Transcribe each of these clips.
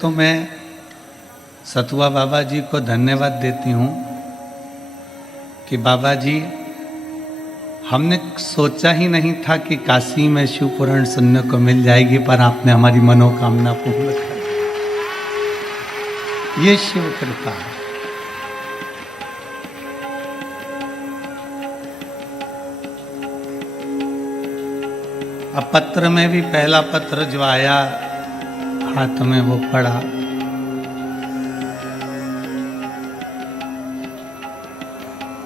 तो मैं सतुआ बाबा जी को धन्यवाद देती हूँ कि बाबा जी हमने सोचा ही नहीं था कि काशी में शिव पुराण सुनने को मिल जाएगी, पर आपने हमारी मनोकामना पूर्ण कर दी। ये शिव कृपा है। अब पत्र में भी पहला पत्र जो आया हाथ में वो पड़ा।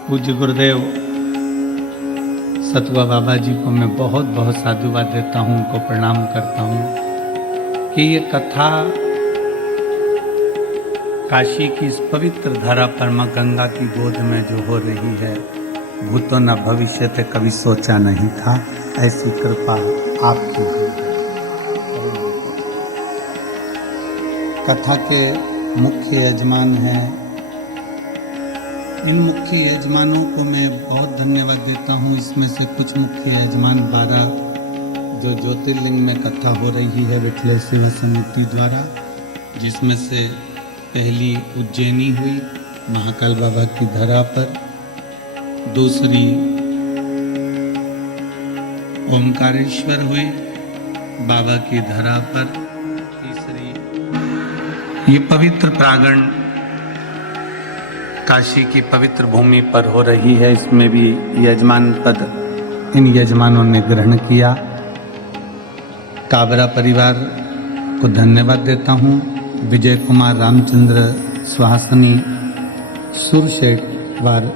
पूज्य गुरुदेव सतुआ बाबा जी को मैं बहुत बहुत साधुवाद देता हूँ, उनको प्रणाम करता हूँ कि ये कथा काशी की इस पवित्र धारा पर मां गंगा की गोद में जो हो रही है, भूतो न भविष्य थे, कभी सोचा नहीं था। ऐसी कृपा आपकी हुई है। कथा के मुख्य यजमान हैं, इन मुख्य यजमानों को मैं बहुत धन्यवाद देता हूँ। इसमें से कुछ मुख्य यजमान 12 जो ज्योतिर्लिंग में कथा हो रही है विठलेश सेवा समिति द्वारा, जिसमें से पहली उज्जैनी हुई महाकाल बाबा की धरा पर, दूसरी ओमकारेश्वर हुई बाबा की धरा पर, तीसरी ये पवित्र प्रांगण काशी की पवित्र भूमि पर हो रही है। इसमें भी यजमान पद इन यजमानों ने ग्रहण किया। काबरा परिवार को धन्यवाद देता हूँ। विजय कुमार रामचंद्र सुहासनी सुरशेठ वार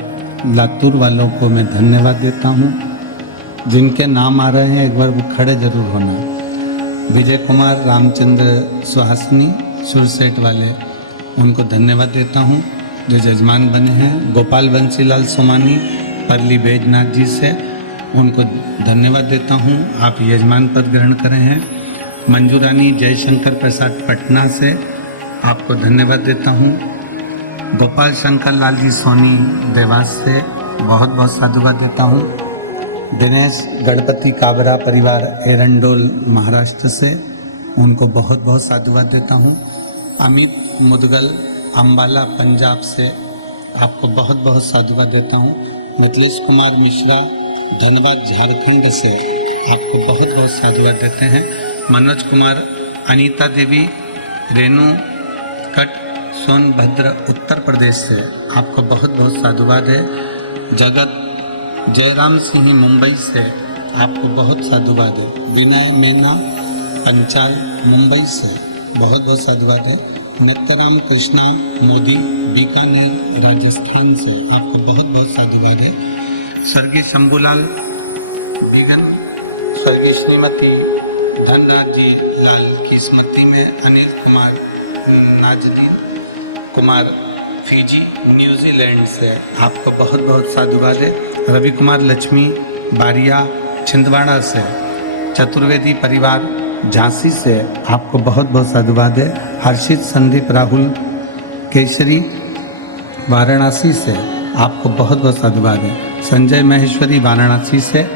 लातूर वालों को मैं धन्यवाद देता हूँ। जिनके नाम आ रहे हैं एक बार वो खड़े जरूर होना। विजय कुमार रामचंद्र सुहासनी सुरसेठ वाले, उनको धन्यवाद देता हूँ जो यजमान बने हैं। गोपाल बंसीलाल सोमानी परली बैजनाथ जी से, उनको धन्यवाद देता हूँ, आप यजमान पद ग्रहण करें हैं। मंजूरानी जयशंकर प्रसाद पटना से, आपको धन्यवाद देता हूँ। गोपाल शंकर लाल जी सोनी देवास से बहुत बहुत साधुवाद देता हूँ। दिनेश गणपति काबरा परिवार एरंडोल महाराष्ट्र से, उनको बहुत बहुत साधुवाद देता हूँ। अमित मुदगल अम्बाला पंजाब से, आपको बहुत बहुत साधुवाद देता हूँ। मिथिलेश कुमार मिश्रा धनबाद झारखंड से, आपको बहुत बहुत साधुवाद देते हैं। मनोज कुमार अनीता देवी रेणु कट सोनभद्र उत्तर प्रदेश से, आपको बहुत बहुत साधुवाद है। जगत जयराम सिंह मुंबई से, आपको बहुत साधुवाद है। विनय मीना पंचाल मुंबई से, बहुत बहुत साधुवाद है। नित्यराम कृष्णा मोदी बीकानेर राजस्थान से, आपको बहुत बहुत साधुवाद है। स्वर्गीय शंभूलाल बिगन, स्वर्गीय श्रीमती धनराज जी लाल की स्मृति में अनिल कुमार नाजदीन कुमार फिजी न्यूजीलैंड से, आपको बहुत बहुत साधुवाद है। रवि कुमार लक्ष्मी बारिया छिंदवाड़ा से, चतुर्वेदी परिवार झांसी से, आपको बहुत बहुत साधुवाद है। हर्षित संदीप राहुल केसरी वाराणसी से, आपको बहुत बहुत साधुवाद है। संजय महेश्वरी वाराणसी से,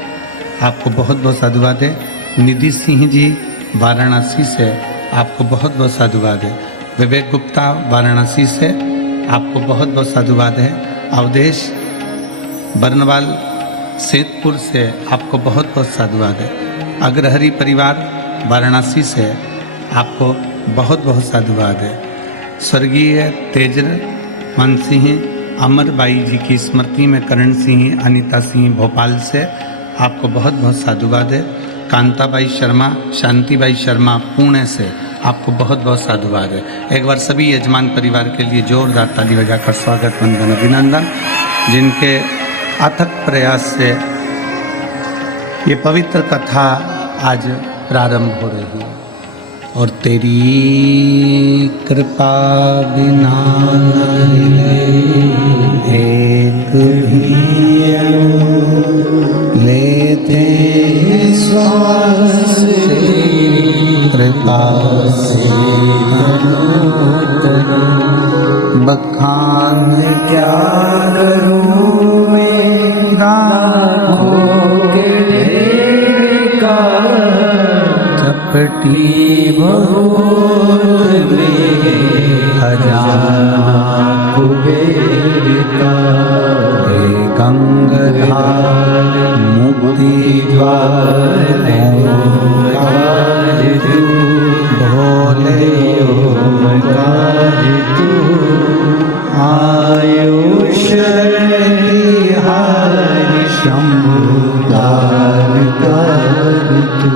आपको बहुत बहुत साधुवाद है। निधि सिंह जी वाराणसी से, आपको बहुत बहुत साधुवाद है। विवेक गुप्ता वाराणसी से, आपको बहुत बहुत साधुवाद है। अवधेश बर्नवाल सेतपुर से, आपको बहुत बहुत साधुवाद है। अग्रहरी परिवार वाराणसी से, आपको बहुत बहुत साधुवाद है। स्वर्गीय तेजर मन सिंह अमरबाई जी की स्मृति में करण सिंह अनीता सिंह भोपाल से, आपको बहुत बहुत साधुवाद है। कांताबाई शर्मा शांतिबाई शर्मा पुणे से, आपको बहुत बहुत साधुवाद है। एक बार सभी यजमान परिवार के लिए जोरदार ताली बजाकर स्वागत वंदन अभिनंदन, जिनके अथक प्रयास से ये पवित्र कथा आज प्रारंभ हो रही है। और तेरी कृपा बिना एक भी लेते श्वास कृपा से बखान क्या करूं मेरा चपटी बहुत खजाना कुबेर का, हे गंगाधार मुक्ति द्वार ओंकार तू, भोले ओंकार तू, आयुष हरि शंभु तारकार तू।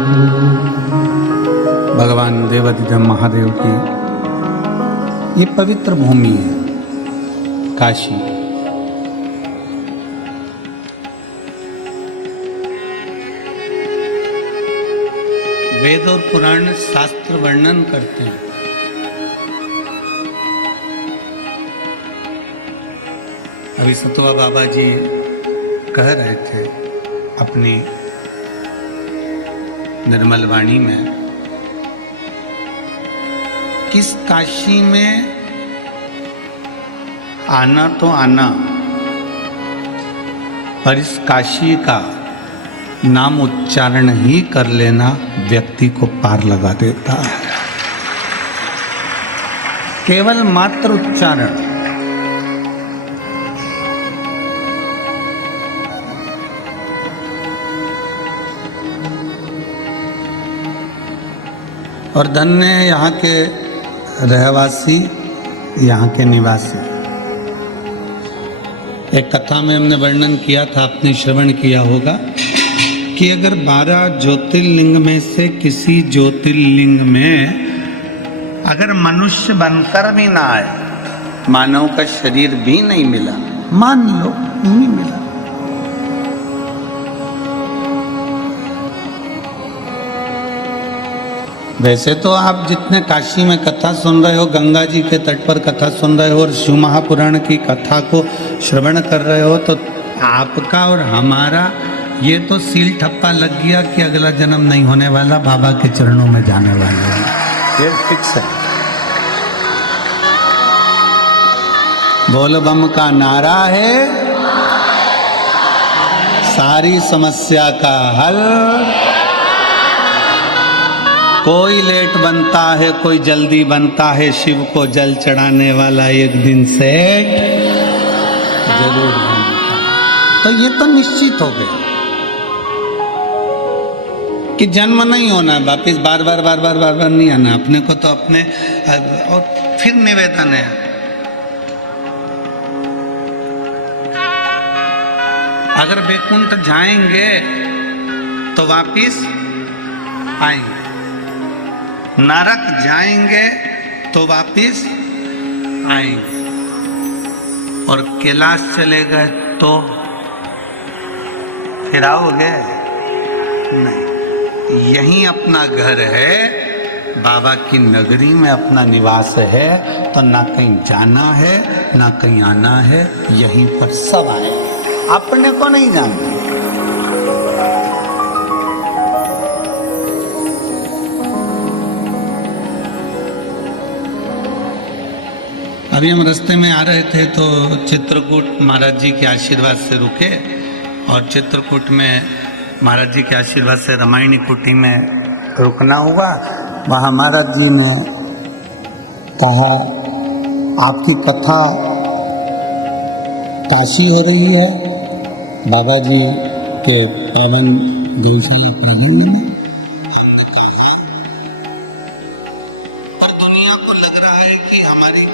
भगवान देवाधिदेव महादेव की ये पवित्र भूमि है काशी। वेद और पुराण शास्त्र वर्णन करते हैं अभी सतुआ बाबा जी कह रहे थे अपनी निर्मल वाणी में, किस काशी में आना तो आना, पर इस काशी का नाम उच्चारण ही कर लेना व्यक्ति को पार लगा देता है। केवल मात्र उच्चारण। और धन्य यहाँ के रहवासी, यहाँ के निवासी। एक कथा में हमने वर्णन किया था, आपने श्रवण किया होगा कि अगर 12 ज्योतिर्लिंग में से किसी ज्योतिर्लिंग में अगर मनुष्य बनकर भी ना आए, मानव का शरीर भी नहीं मिला, मान लो नहीं मिला, वैसे तो आप जितने काशी में कथा सुन रहे हो, गंगा जी के तट पर कथा सुन रहे हो और शिव महापुराण की कथा को श्रवण कर रहे हो, तो आपका और हमारा ये तो सील ठप्पा लग गया कि अगला जन्म नहीं होने वाला, बाबा के चरणों में जाने वाले हैं। ये फिक्स है। बोल बम का नारा है, सारी समस्या का हल। कोई लेट बनता है, कोई जल्दी बनता है, शिव को जल चढ़ाने वाला एक दिन सेठ जरूर बनता। तो ये तो निश्चित हो गया कि जन्म नहीं होना, वापिस बार बार नहीं आना अपने को। तो अपने और फिर निवेदन है, अगर वैकुंठ जाएंगे तो वापिस आएंगे, नरक जाएंगे तो वापिस आएंगे, और कैलाश चले गए तो फिर आओगे नहीं। यहीं अपना घर है, बाबा की नगरी में अपना निवास है, तो ना कहीं जाना है ना कहीं आना है, यहीं पर सब आए, अपने को नहीं जानते। अभी हम रास्ते में आ रहे थे तो चित्रकूट महाराज जी के आशीर्वाद से रुके, और चित्रकूट में महाराज जी के आशीर्वाद से रामायणी कुटी में रुकना हुआ। वहाँ महाराज जी ने कहा, आपकी कथा काशी हो रही है, बाबा जी के पावन दिवस में, और दुनिया को लग रहा है कि हमारी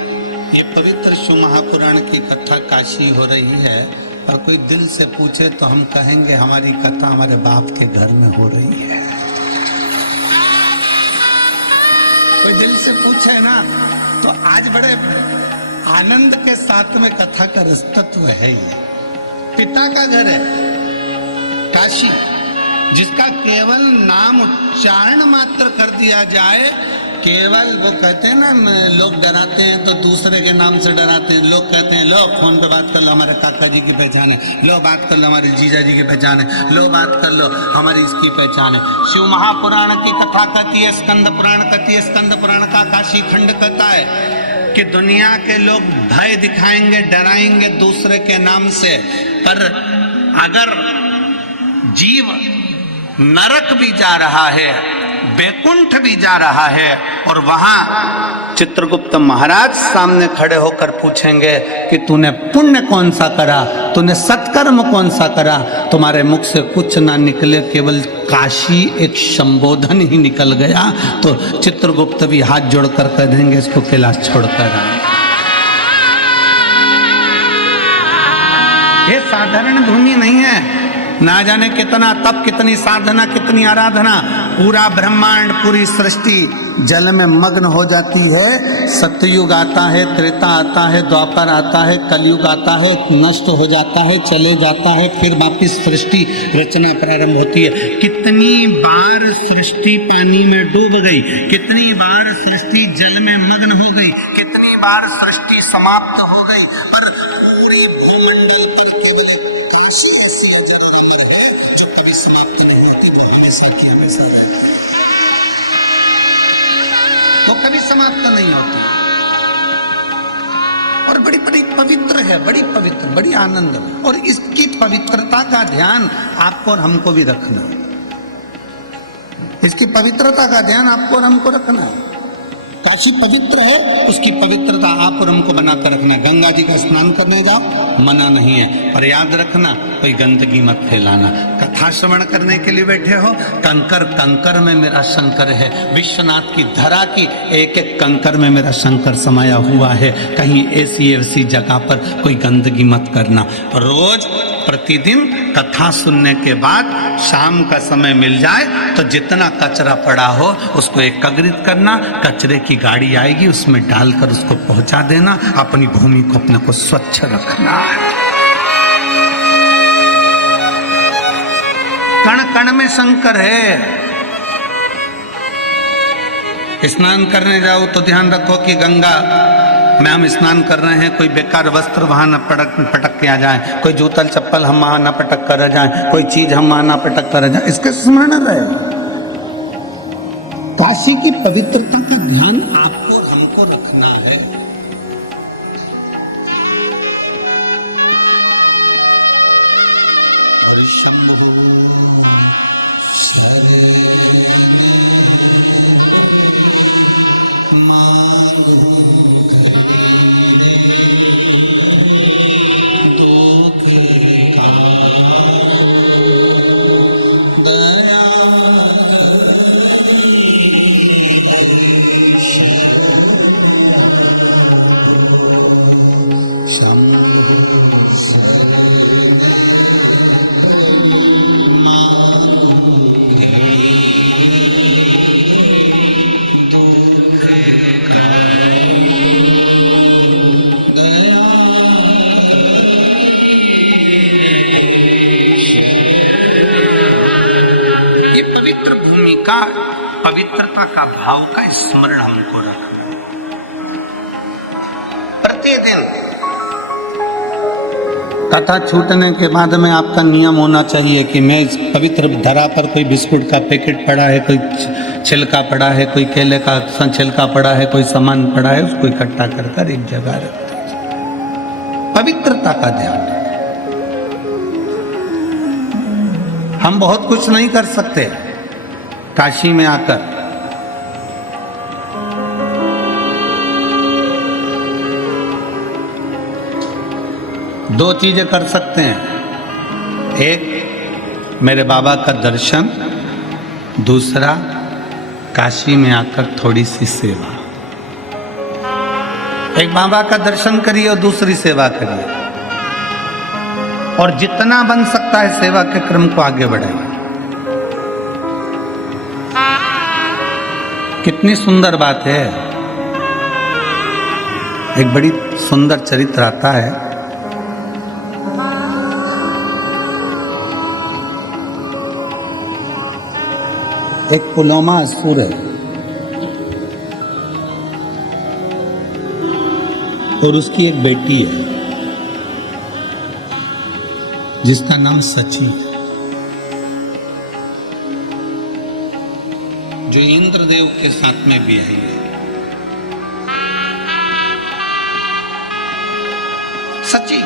ये पवित्र शिव महापुराण की कथा काशी हो रही है, और कोई दिल से पूछे तो हम कहेंगे हमारी कथा हमारे बाप के घर में हो रही है। कोई दिल से पूछे ना तो आज बड़े आनंद के साथ में कथा का रसतत्व है। ये पिता का घर है काशी, जिसका केवल नाम उच्चारण मात्र कर दिया जाए, केवल वो कहते हैं ना, लोग डराते हैं तो दूसरे के नाम से डराते हैं। लोग कहते हैं लो फोन पे बात कर लो, हमारे काका जी की पहचान है, लो बात कर लो हमारे जीजा जी की पहचान है, लो बात कर लो हमारी इसकी पहचान है। शिव महापुराण की कथा कहती है, स्कंद पुराण कहती है, स्कंद पुराण का काशी खंड कहता है कि दुनिया के लोग भय दिखाएंगे, डराएंगे दूसरे के नाम से, पर अगर जीव नरक भी जा रहा है, बैकुंठ भी जा रहा है और वहां चित्रगुप्त महाराज सामने खड़े होकर पूछेंगे कि तूने पुण्य कौन सा करा, तूने सत्कर्म कौन सा करा। तुम्हारे मुख से कुछ ना निकले, केवल काशी एक संबोधन ही निकल गया। तो चित्रगुप्त भी हाथ जोड़कर कह देंगे इसको कैलाश छोड़कर आए। ये साधारण भूमि नहीं है, ना जाने कितना तप, कितनी साधना, कितनी आराधना। पूरा ब्रह्मांड, पूरी सृष्टि जल में मग्न हो जाती है। सतयुग आता है, त्रेता आता है, द्वापर आता है, कलयुग आता है, नष्ट हो जाता है, चले जाता है, फिर वापिस सृष्टि रचना प्रारंभ होती है। कितनी बार सृष्टि पानी में डूब गई, कितनी बार सृष्टि जल में मग्न हो गई, कितनी बार सृष्टि समाप्त हो गई, पर पूरे ब्रह्मांड की वो कभी समाप्त नहीं होती और बड़ी बड़ी पवित्र है, बड़ी पवित्र, बड़ी आनंद। और इसकी पवित्रता का ध्यान आपको और हमको भी रखना है। इसकी पवित्रता का ध्यान आपको और हमको रखना है। काशी पवित्र है, उसकी पवित्रता आप और हमको बनाकर रखना। गंगा जी का स्नान करने जाओ, मना नहीं है, पर याद रखना कोई गंदगी मत फैलाना। कथा श्रवण करने के लिए बैठे हो, कंकर कंकर में मेरा शंकर है। विश्वनाथ की धरा की एक एक कंकर में मेरा शंकर समाया हुआ है। कहीं ऐसी जगह पर कोई गंदगी मत करना। रोज प्रतिदिन कथा सुनने के बाद शाम का समय मिल जाए तो जितना कचरा पड़ा हो उसको एकत्रित करना। कचरे की गाड़ी आएगी, उसमें डालकर उसको पहुंचा देना। अपनी भूमि को, अपने को स्वच्छ रखना। कण कण में शंकर है। स्नान करने जाओ तो ध्यान रखो कि गंगा में हम स्नान कर रहे हैं, कोई बेकार वस्त्र वहां न पटक के आ जाए, कोई जूतल चप्पल हम वहां न पटक कर जाए, कोई चीज हम वहां न पटक कर जाए। इसके स्मरण रहे। काशी की पवित्रता का ध्यान आपको हमको रखना है। हरिशंभो का पवित्रता का भाव का स्मरण हमको रखना। प्रतिदिन कथा छूटने के बाद में आपका नियम होना चाहिए कि मैं इस पवित्र धरा पर कोई बिस्कुट का पैकेट पड़ा है, कोई छिलका पड़ा है, कोई केले का छिलका पड़ा है, कोई सामान पड़ा है, उसको इकट्ठा कर एक जगह रखते। पवित्रता का ध्यान। हम बहुत कुछ नहीं कर सकते काशी में आकर। दो चीजें कर सकते हैं, एक मेरे बाबा का दर्शन, दूसरा काशी में आकर थोड़ी सी सेवा। एक बाबा का दर्शन करिए और दूसरी सेवा करिए, और जितना बन सकता है सेवा के क्रम को आगे बढ़ाइए। कितनी सुंदर बात है। एक बड़ी सुंदर चरित्र आता है। एक पुलोमा असुर है और उसकी एक बेटी है जिसका नाम सची है, जो इंद्रदेव के साथ में भी आई है। सची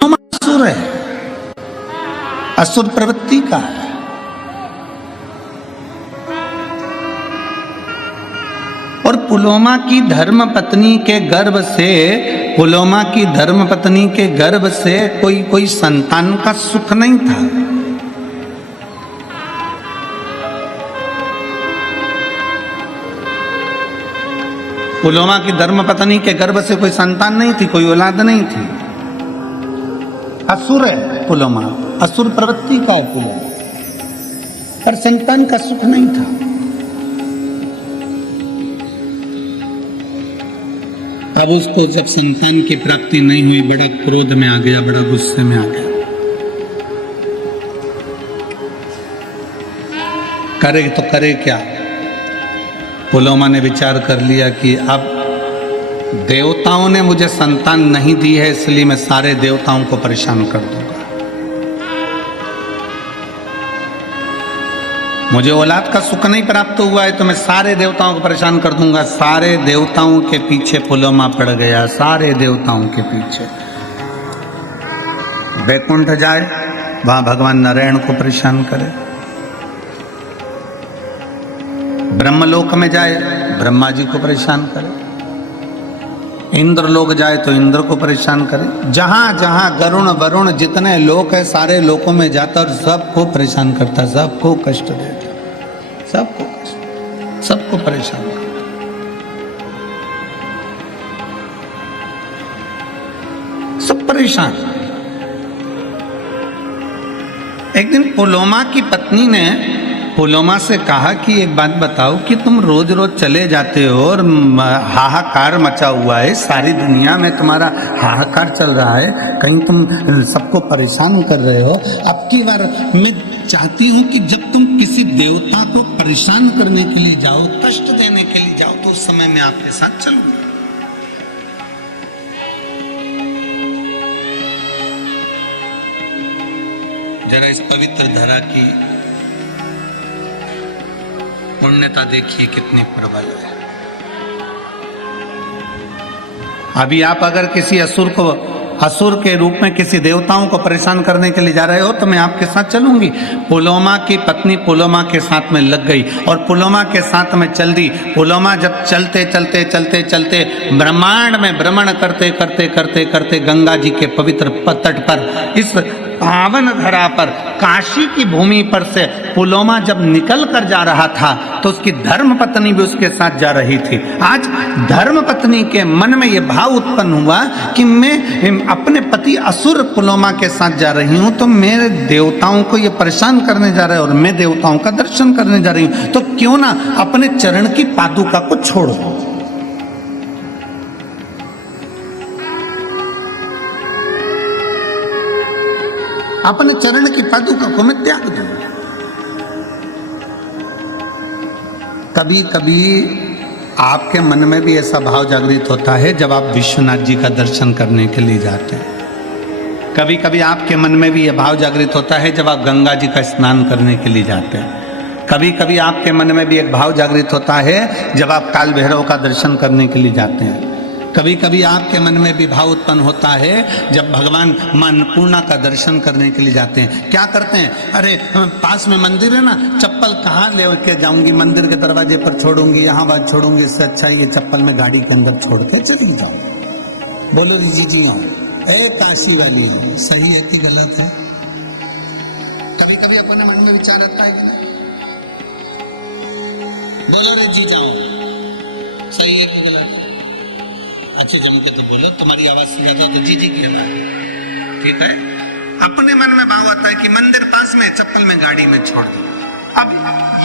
असुर है, असुर प्रवृत्ति का है। और पुलोमा की धर्म पत्नी के गर्भ से, पुलोमा की धर्म पत्नी के गर्भ से कोई संतान का सुख नहीं था। पुलोमा की धर्म पत्नी के गर्भ से कोई संतान नहीं थी, कोई औलाद नहीं थी। असुर है पुलोमा, असुर प्रवृत्ति का है पुलोमा, पर संतान का सुख नहीं था। अब उसको जब संतान की प्राप्ति नहीं हुई, बड़ा क्रोध में आ गया, बड़ा गुस्से में आ गया। करे तो करे क्या? पुलोमा ने विचार कर लिया कि अब देवताओं ने मुझे संतान नहीं दी है, इसलिए मैं सारे देवताओं को परेशान कर दूंगा। मुझे औलाद का सुख नहीं प्राप्त हुआ है तो मैं सारे देवताओं को परेशान कर दूंगा। सारे देवताओं के पीछे पुलोमा पड़ गया, सारे देवताओं के पीछे। वैकुंठ जाए, वहां भगवान नारायण को परेशान करे। ब्रह्मलोक में जाए, ब्रह्मा जी को परेशान करे। इंद्र लोक जाए तो इंद्र को परेशान करे। जहां जहां गरुण वरुण जितने लोक है, सारे लोकों में जाता और सबको परेशान करता, सबको कष्ट देता, सबको कष्ट, सबको परेशान करता। सब परेशान। एक दिन पुलोमा की पत्नी ने पुलोमा से कहा कि एक बात बताओ कि तुम रोज रोज चले जाते हो और हाहाकार मचा हुआ है, सारी दुनिया में तुम्हारा हाहाकार चल रहा है, कहीं तुम सबको परेशान कर रहे हो। अब की बार मैं चाहती हूँ कि जब तुम किसी देवता को परेशान करने के लिए जाओ, कष्ट देने के लिए जाओ, तो उस समय मैं आपके साथ चलूंगा। जरा इस पवित्र धरा की पुण्यता देखिए कितनी प्रबल है। अभी आप अगर किसी असुर के रूप में किसी देवताओं को परेशान करने के लिए जा रहे हो तो मैं आपके साथ चलूंगी। पुलोमा की पत्नी पुलोमा के साथ में लग गई और पुलोमा के साथ में चल दी। पुलोमा जब चलते चलते चलते चलते ब्रह्मांड में भ्रमण करते करते करते करते गंगा जी के पवित्र तट पर, इस पावन धरा पर, काशी की भूमि पर से पुलोमा जब निकल कर जा रहा था तो उसकी धर्म पत्नी भी उसके साथ जा रही थी। आज धर्म पत्नी के मन में यह भाव उत्पन्न हुआ कि मैं अपने पति असुर पुलोमा के साथ जा रही हूं, तो मेरे देवताओं को ये परेशान करने जा रहे हैं और मैं देवताओं का दर्शन करने जा रही हूं, तो क्यों ना अपने चरण की पादुका को छोड़ दूं। अपने चरण की पादुका को मैं त्याग दूं। कभी कभी आपके मन में भी ऐसा भाव जागृत होता है जब आप विश्वनाथ जी का दर्शन करने के लिए जाते हैं। कभी कभी आपके मन में भी यह भाव जागृत होता है जब आप गंगा जी का स्नान करने के लिए जाते हैं। कभी कभी आपके मन में भी एक भाव जागृत होता है जब आप काल भैरव का दर्शन करने के लिए जाते हैं। कभी कभी आपके मन में भी भाव उत्पन्न होता है जब भगवान मां अन्नपूर्णा का दर्शन करने के लिए जाते हैं। क्या करते हैं? अरे पास में मंदिर है ना, चप्पल कहाँ लेके जाऊंगी, मंदिर के दरवाजे पर छोड़ूंगी, यहाँ बात छोड़ूंगी, इससे अच्छा ये चप्पल में गाड़ी के अंदर छोड़ के चली जाऊं। बोलो जी हाँ, ए काशी वाली हो, सही है कि गलत है? कभी कभी अपने मन में विचार आता है कि नहीं? बोलो रे जी जाओ, सही है कि गलत है? अच्छे जम के तो बोलो, तुम्हारी आवाज से ज्यादा तो जी की आवाज, ठीक है? अपने मन में भाव आता है कि मंदिर पास में, चप्पल में गाड़ी में छोड़ दो। अब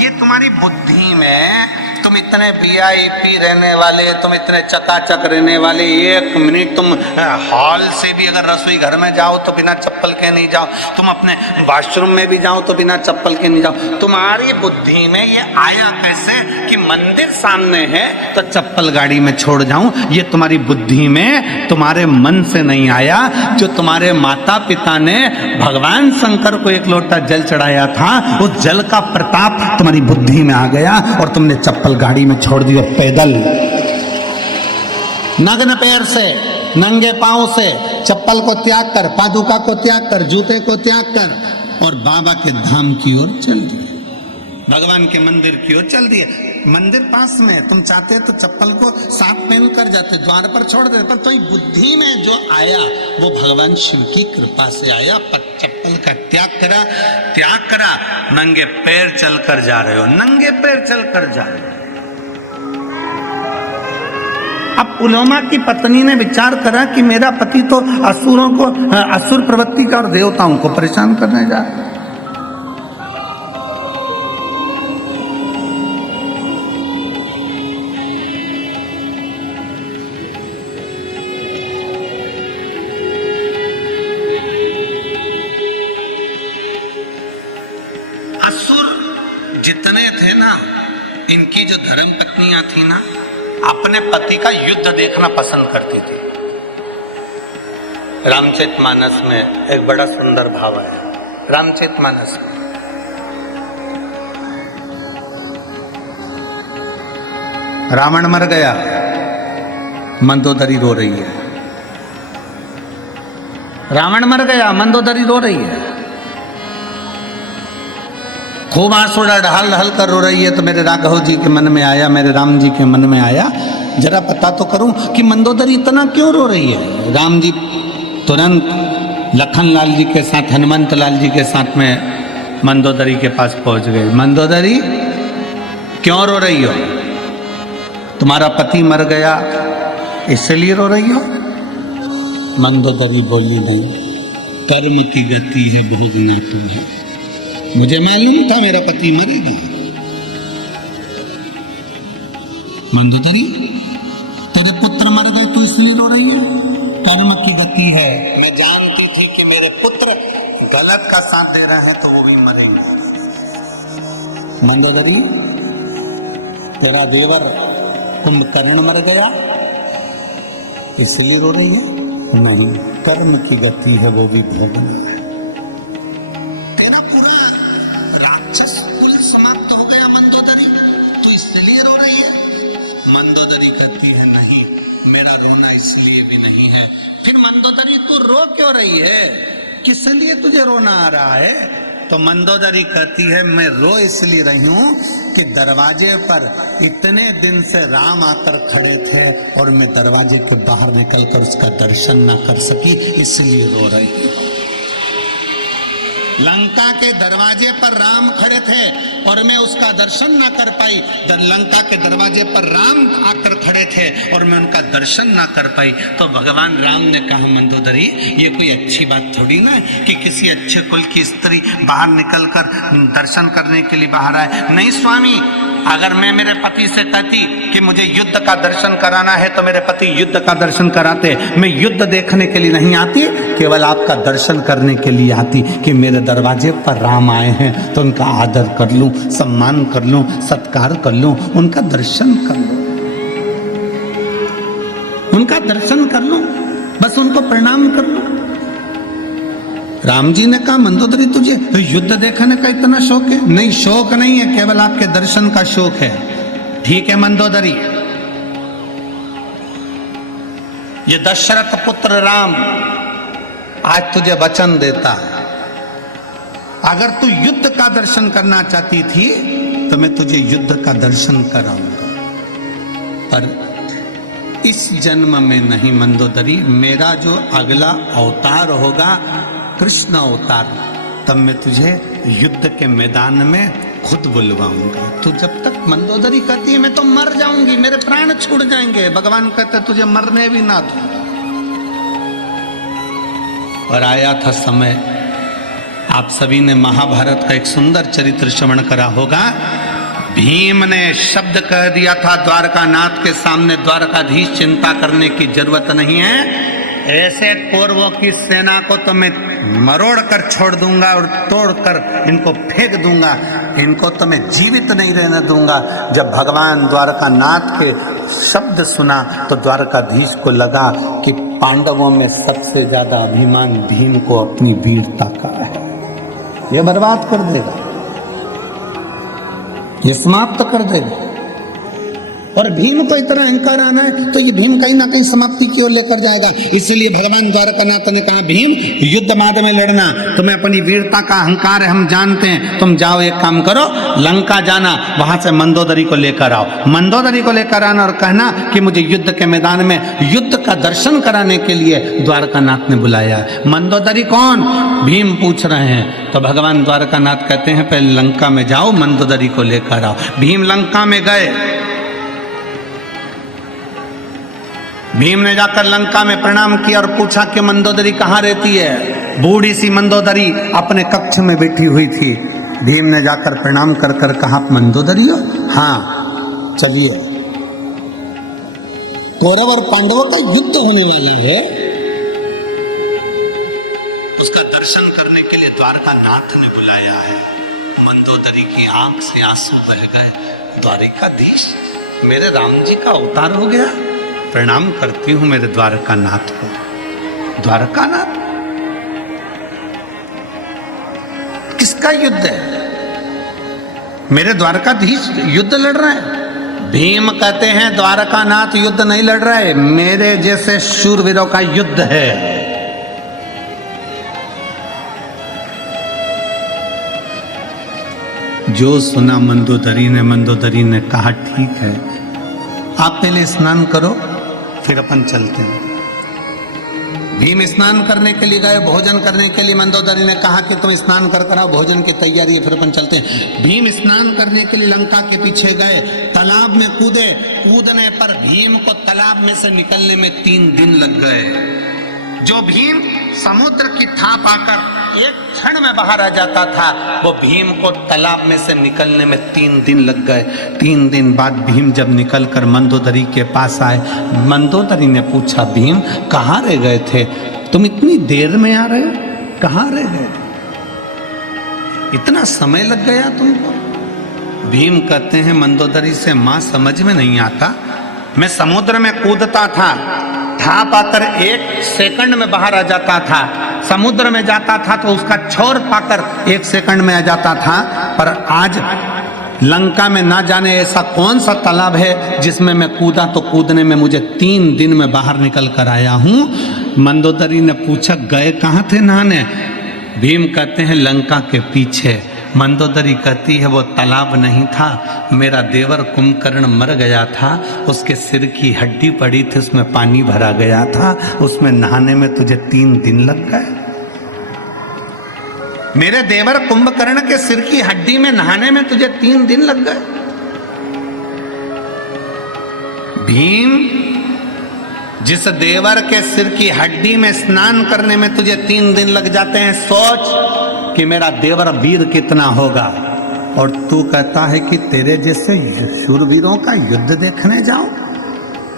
ये तुम्हारी बुद्धि में, तुम इतने वीआईपी रहने वाले, तुम इतने चकाचक रहने वाले, एक मिनट तुम हॉल से भी अगर रसोई घर में जाओ तो बिना चप्पल के नहीं जाओ, तुम अपने वॉशरूम में भी जाओ तो बिना चप्पल के नहीं जाओ। तुम्हारी बुद्धि में ये आया कैसे कि मंदिर सामने है तो चप्पल गाड़ी में छोड़ जाऊं? ये तुम्हारी बुद्धि में, तुम्हारे मन से नहीं आया। जो तुम्हारे माता पिता ने भगवान शंकर को एक लोटा जल चढ़ाया था, उस जल का प्रताप तुम्हारी बुद्धि में आ गया और तुमने चप्पल गाड़ी में छोड़ दी और पैदल नग्न पैर से, नंगे पांव से चप्पल को त्याग कर, पादुका को त्याग कर, जूते को त्याग कर और बाबा के धाम की ओर चल दिए। भगवान के मंदिर की ओर चल दिए। मंदिर पास में, तुम चाहते तो चप्पल को साथ पहन कर जाते, द्वार पर छोड़ देते, पर तुम्हारी बुद्धि में जो आया वो भगवान शिव की कृपा से आया। पर चप्पल का त्याग करा, नंगे पैर चलकर जा रहे हो, नंगे पैर चलकर जा रहे हो। अब पुलोमा की पत्नी ने विचार करा कि मेरा पति तो असुरों को, असुर प्रवृत्ति का और देवताओं को परेशान करने जा रहा है। जितने थे ना, इनकी जो धर्म पत्नियां थी ना, अपने पति का युद्ध देखना पसंद करती थी। रामचरितमानस में एक बड़ा सुंदर भाव है। रामचरितमानस में रावण मर गया, मंदोदरी रो रही है। रावण मर गया, मंदोदरी रो रही है। खूब आंसू ढाल ढाल कर रो रही है। तो मेरे राघव जी के मन में आया, मेरे राम जी के मन में आया, जरा पता तो करूं कि मंदोदरी इतना क्यों रो रही है। राम जी तुरंत लखन लाल जी के साथ, हनुमंत लाल जी के साथ में मंदोदरी के पास पहुंच गए। मंदोदरी क्यों रो रही हो? तुम्हारा पति मर गया इसलिए रो रही हो? मंदोदरी बोली, नहीं, कर्म की गति है, भोगना तू है। मुझे मालूम था मेरा पति मरेगा। मंदोदरी, तेरे पुत्र मर गए तो इसलिए रो रही है? कर्म की गति है। मैं जानती थी कि मेरे पुत्र गलत का साथ दे रहे हैं तो वो भी मरेंगे। मंदोदरी, तेरा देवर कुंभकर्ण मर गया इसलिए रो रही है? नहीं, कर्म की गति है, वो भी भोगना है। तेरा पूरा राक्षस कुल समाप्त हो गया मंदोदरी, तू इसलिए रो रही है? मंदोदरी कहती है, नहीं, मेरा रोना इसलिए भी नहीं है। फिर मंदोदरी तू रो क्यों रही है? किस लिए तुझे रोना आ रहा है? तो मंदोदरी कहती है, मैं रो इसलिए रही हूं कि दरवाजे पर इतने दिन से राम आकर खड़े थे और मैं दरवाजे के बाहर निकलकर उसका दर्शन ना कर सकी, इसलिए रो रही हूं। लंका के दरवाजे पर राम खड़े थे और मैं उसका दर्शन ना कर पाई। लंका के दरवाजे पर राम आकर खड़े थे और मैं उनका दर्शन ना कर पाई। तो भगवान राम ने कहा, मंदोदरी, ये कोई अच्छी बात थोड़ी ना है कि किसी अच्छे कुल की स्त्री बाहर निकलकर दर्शन करने के लिए बाहर आए। नहीं स्वामी, अगर मैं मेरे पति से कहती कि मुझे युद्ध का दर्शन कराना है तो मेरे पति युद्ध का दर्शन कराते। मैं युद्ध देखने के लिए नहीं आती, केवल आपका दर्शन करने के लिए आती कि मेरे दरवाजे पर राम आए हैं तो उनका आदर कर लूं, सम्मान कर लूं, सत्कार कर लूं, उनका दर्शन कर लूं, उनका दर्शन कर लूं, बस उनको प्रणाम कर लूं। राम जी ने कहा, मंदोदरी, तुझे युद्ध देखने का इतना शौक है? नहीं, शौक नहीं है, केवल आपके दर्शन का शौक है। ठीक है मंदोदरी, ये दशरथ पुत्र राम आज तुझे वचन देता है, अगर तू युद्ध का दर्शन करना चाहती थी तो मैं तुझे युद्ध का दर्शन कराऊंगा, पर इस जन्म में नहीं मंदोदरी। मेरा जो अगला अवतार होगा, कृष्ण अवतार, तब मैं तुझे युद्ध के मैदान में खुद बुलवाऊंगा। तो जब तक मंदोदरी कहती है मैं तो मर जाऊंगी, मेरे प्राण छूट जाएंगे, भगवान कहते तुझे मरने भी ना दो। और आया था समय, आप सभी ने महाभारत का एक सुंदर चरित्र श्रवण करा होगा। भीम ने शब्द कह दिया था द्वारकानाथ के सामने, द्वारकाधीश चिंता करने की जरूरत नहीं है, ऐसे कौरवों की सेना को तो मैं मरोड़ कर छोड़ दूंगा और तोड़कर इनको फेंक दूंगा, इनको तो मैं जीवित नहीं रहने दूंगा। जब भगवान द्वारकानाथ के शब्द सुना तो द्वारकाधीश को लगा कि पांडवों में सबसे ज्यादा अभिमान भीम को अपनी वीरता का है, यह बर्बाद कर देगा, ये समाप्त कर देगा। और भीम को इतना अहंकार आना है तो ये भीम कहीं ना कहीं समाप्ति की ओर लेकर जाएगा। इसलिए भगवान द्वारकानाथ ने कहा, भीम युद्ध मार्ग में लड़ना, तुम्हें अपनी वीरता का अहंकार है, हम जानते हैं। तुम जाओ, एक काम करो, लंका जाना, वहां से मंदोदरी को लेकर आओ। मंदोदरी को लेकर आना और कहना कि मुझे युद्ध के मैदान में युद्ध का दर्शन कराने के लिए द्वारकानाथ ने बुलाया है। मंदोदरी कौन? भीम पूछ रहे हैं। तो भगवान द्वारकानाथ कहते हैं, पहले लंका में जाओ, मंदोदरी को लेकर आओ। भीम लंका में गए। भीम ने जाकर लंका में प्रणाम किया और पूछा कि मंदोदरी कहाँ रहती है। बूढ़ी सी मंदोदरी अपने कक्ष में बैठी हुई थी। भीम ने जाकर प्रणाम कर कर कहा, मंदोदरी हो? हाँ, चलिए, कौरव और पांडवों का युद्ध होने वाली है, उसका दर्शन करने के लिए द्वारकानाथ ने बुलाया है। मंदोदरी की आंख से आंसू बह गए। द्वारिकाधीश, मेरे राम जी का अवतार हो गया। प्रणाम करती हूं मेरे द्वारकानाथ को। द्वारकानाथ किसका युद्ध है? मेरे द्वारकाधीश युद्ध लड़ रहे हैं। भीम कहते हैं, द्वारकानाथ युद्ध नहीं लड़ रहे, मेरे जैसे शूरवीरों का युद्ध है। जो सुना मंदोदरी ने कहा, ठीक है, आप पहले स्नान करो, फिर अपन चलते हैं। भीम स्नान करने के लिए गए, भोजन करने के लिए। मंदोदरी ने कहा कि तुम स्नान कर कर आओ, भोजन की तैयारी है, फिर अपन चलते हैं। भीम स्नान करने के लिए लंका के पीछे गए, तालाब में कूदे। कूदने पर भीम को तालाब में से निकलने में 3 दिन लग गए। जो भीम समुद्र की थाप आकर एक क्षण में बाहर आ जाता था, वो भीम को तालाब में से निकलने में 3 दिन लग गए। 3 दिन बाद भीम जब निकलकर मंदोदरी के पास आए, मंदोदरी ने पूछा, भीम कहाँ रह गए थे? तुम इतनी देर में आ रहे हो, कहाँ रह गए? इतना समय लग गया तुमको? भीम कहते हैं, मंदोदरी से मां समझ में नहीं आता, मैं समुद्र में कूदता था, थाप आकर 1 सेकंड में बाहर आ जाता था। समुद्र में जाता था तो उसका छोर पाकर 1 सेकंड में आ जाता था। पर आज लंका में ना जाने ऐसा कौन सा तालाब है जिसमें मैं कूदा तो कूदने में मुझे 3 दिन में बाहर निकल कर आया हूं। मंदोदरी ने पूछा, गए कहाँ थे नहाने? भीम कहते हैं, लंका के पीछे। मंदोदरी कहती है, वो तालाब नहीं था, मेरा देवर कुंभकर्ण मर गया था, उसके सिर की हड्डी पड़ी थी, उसमें पानी भरा गया था, उसमें नहाने में तुझे 3 दिन लग गए। मेरे देवर कुंभकर्ण के सिर की हड्डी में नहाने में तुझे 3 दिन लग गए। भीम, जिस देवर के सिर की हड्डी में स्नान करने में तुझे 3 दिन लग जाते हैं, सोच कि मेरा देवर वीर कितना होगा। और तू कहता है कि तेरे जैसे शूरवीरों का युद्ध देखने जाओ।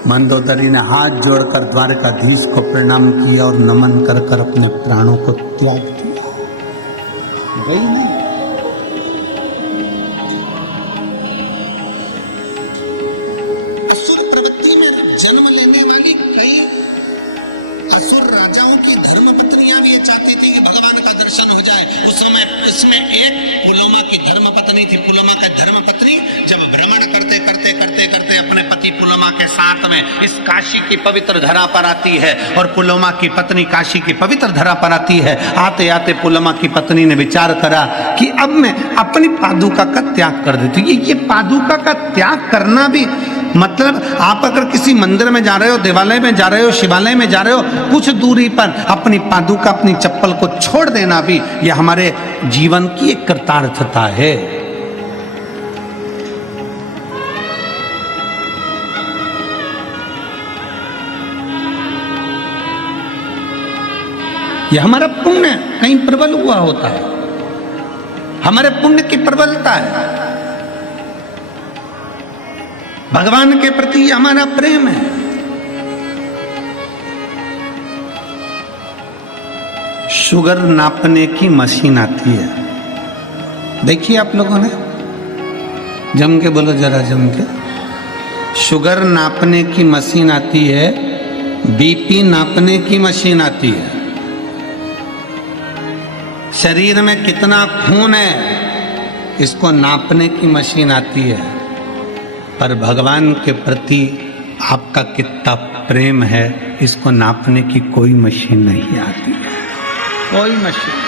मंदोदरी ने हाथ जोड़कर द्वारकाधीश को प्रणाम किया और नमन कर कर अपने प्राणों को त्याग दिया। गई नहीं। असुर प्रवृत्ति में जन्म लेने वाली कई असुर राजाओं की धर्मपत्नियां भी ये चाहती थी कि भगवान का दर्शन हो जाए। उस समय इसमें एक पुलोमा की धर्मपत्नी थी। पुलोमा की धर्मपत्नी जब भ्रमण करते करते करते करते अपने पति पुलोमा के साथ में इस काशी की पवित्र धरा पर आती है और पुलोमा की पत्नी काशी की पवित्र धरा पर आती है। आते आते पुलोमा की पत्नी ने विचार करा कि अब मैं अपनी पादुका का त्याग कर देती हूँ। ये पादुका का त्याग करना भी मतलब, आप अगर किसी मंदिर में जा रहे हो, देवालय में जा रहे हो, शिवालय में जा रहे हो, कुछ दूरी पर अपनी पादुका, अपनी चप्पल को छोड़ देना भी यह हमारे जीवन की एक कृतार्थता है। यह हमारा पुण्य कहीं प्रबल हुआ होता है, हमारे पुण्य की प्रबलता है। भगवान के प्रति हमारा प्रेम है। शुगर नापने की मशीन आती है, देखिए आप लोगों ने, जम के बोलो जरा, जम के। शुगर नापने की मशीन आती है, बीपी नापने की मशीन आती है, शरीर में कितना खून है इसको नापने की मशीन आती है। पर भगवान के प्रति आपका कितना प्रेम है इसको नापने की कोई मशीन नहीं आती है, कोई मशीन।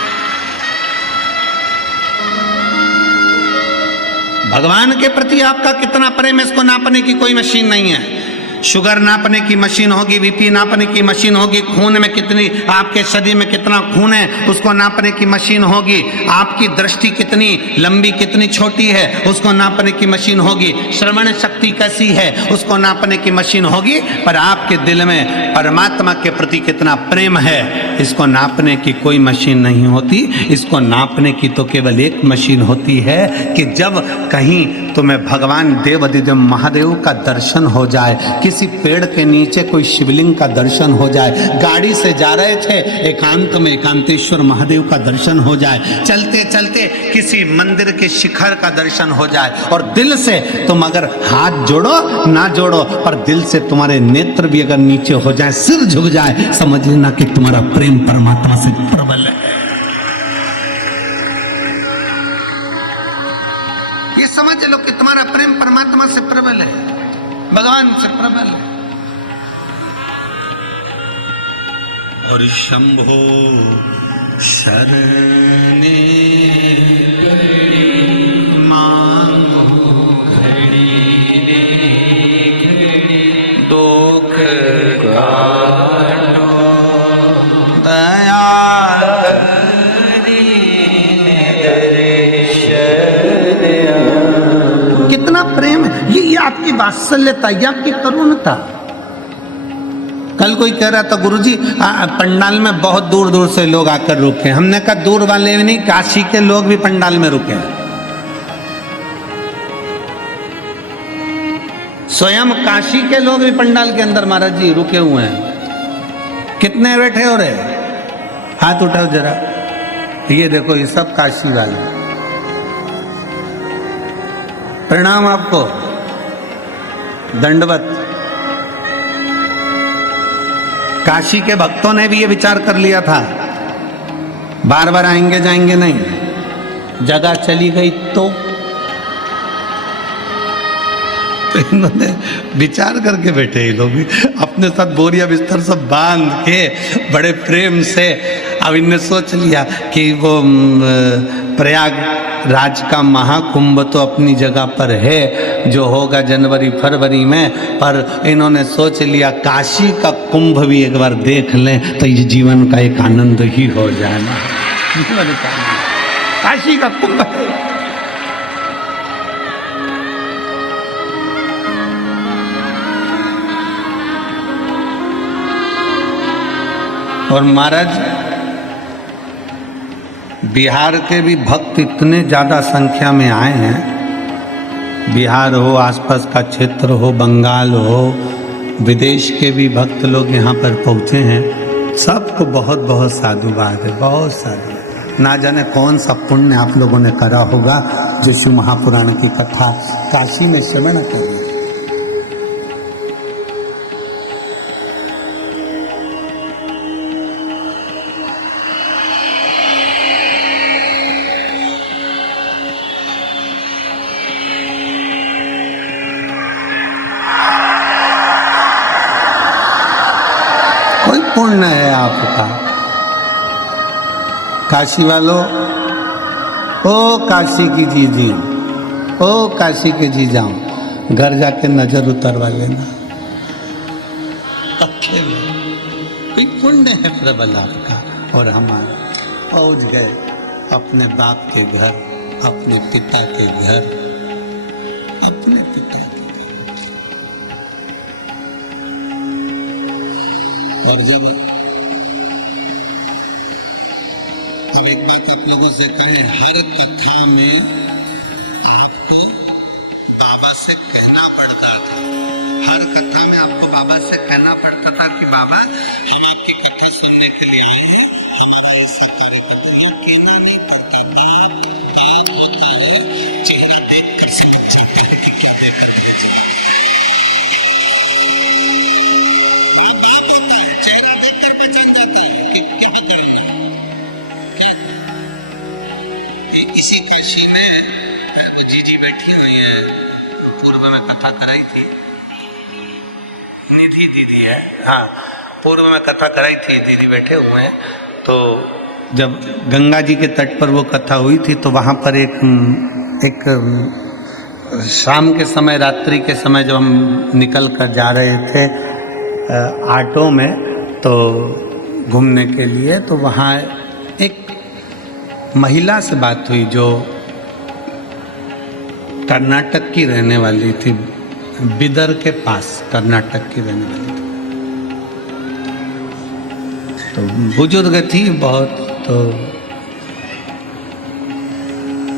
भगवान के प्रति आपका कितना प्रेम है इसको नापने की कोई मशीन नहीं है। शुगर नापने की मशीन होगी, बीपी नापने की मशीन होगी, खून में कितनी, आपके शरीर में कितना खून है उसको नापने की मशीन होगी, आपकी दृष्टि कितनी लंबी कितनी छोटी है उसको नापने की मशीन होगी, श्रवण शक्ति कैसी है उसको नापने की मशीन होगी, पर आपके दिल में परमात्मा के प्रति कितना प्रेम है इसको नापने की कोई मशीन नहीं होती। इसको नापने की तो केवल एक मशीन होती है कि जब कहीं तुम्हें भगवान देव अधिदेव महादेव का दर्शन हो जाए, किसी पेड़ के नीचे कोई शिवलिंग का दर्शन हो जाए, गाड़ी से जा रहे थे एकांत में एकांतेश्वर महादेव का दर्शन हो जाए, चलते चलते किसी मंदिर के शिखर का दर्शन हो जाए, और दिल से तुम अगर हाथ जोड़ो ना जोड़ो पर दिल से तुम्हारे नेत्र भी अगर नीचे हो जाए, सिर झुक जाए, समझ लेना कि तुम्हारा प्रेम परमात्मा से प्रबल है। ये समझ लो कि तुम्हारा प्रेम परमात्मा से प्रबल है, भगवान से प्रबल है। और शंभो शरणे मांगो दुख काटो दया कितना प्रेम है, ये आपकी वात्सल्यता, ये आपकी करुणता। कल कोई कह रहा था गुरुजी पंडाल में बहुत दूर दूर से लोग आकर रुके। हमने कहा दूर वाले भी नहीं, काशी के लोग भी पंडाल में रुके हैं। स्वयं काशी के लोग भी पंडाल के अंदर महाराज जी रुके हुए हैं। कितने बैठे हो रहे? हाथ उठाओ जरा। ये देखो ये सब काशी वाले। प्रणाम आपको, दंडवत। काशी के भक्तों ने भी ये विचार कर लिया था, बार बार आएंगे जाएंगे नहीं, जगह चली गई तो इन्होंने विचार करके बैठे। ये लोग भी अपने साथ बोरिया बिस्तर सब बांध के बड़े प्रेम से अब इनने सोच लिया कि वो प्रयागराज का महाकुंभ तो अपनी जगह पर है, जो होगा जनवरी फरवरी में, पर इन्होंने सोच लिया काशी का कुंभ भी एक बार देख लें तो ये जीवन का एक आनंद ही हो जाए ना। काशी का कुंभ है। और महाराज बिहार के भी भक्त इतने ज़्यादा संख्या में आए हैं, बिहार हो, आसपास का क्षेत्र हो, बंगाल हो, विदेश के भी भक्त लोग यहाँ पर पहुँचे हैं। सबको बहुत बहुत साधुवाद है, बहुत साधु। ना जाने कौन सा पुण्य आप लोगों ने करा होगा जो शिव महापुराण की कथा काशी में श्रवण करी। पुण्य है आपका। काशी वालों, ओ काशी की जीजी, ओ काशी के जी जाओ, घर जाके नजर उतरवा लेना। कोई पुण्य है प्रबल आपका और हमारा। पहुंच गए अपने बाप के घर, अपने पिता के घर, अपने पिता के घर। और जब अब एक बात आप लोगों से कहें, हर कथा में आपको बाबा से कहना पड़ता था, हर कथा में आपको बाबा से कहना पड़ता था कि बाबा हम आपकी कथा सुनने के लिए आए हैं, हमारा ऐसा कार्य कथा कहना नहीं पड़ता था। ज्ञान होता है, चेहरा देखकर से बच्चे करने की इसी काशी में जीजी बैठी हुई है, पूर्व में कथा कराई थी, निधि दीदी है, हाँ पूर्व में कथा कराई थी, दीदी बैठे हुए हैं। तो जब गंगा जी के तट पर वो कथा हुई थी तो वहाँ पर एक शाम के समय, रात्रि के समय जब हम निकल कर जा रहे थे ऑटो में तो घूमने के लिए, तो वहाँ एक महिला से बात हुई जो कर्नाटक की रहने वाली थी, बिदर के पास कर्नाटक की रहने वाली थी। तो बुजुर्ग थी बहुत, तो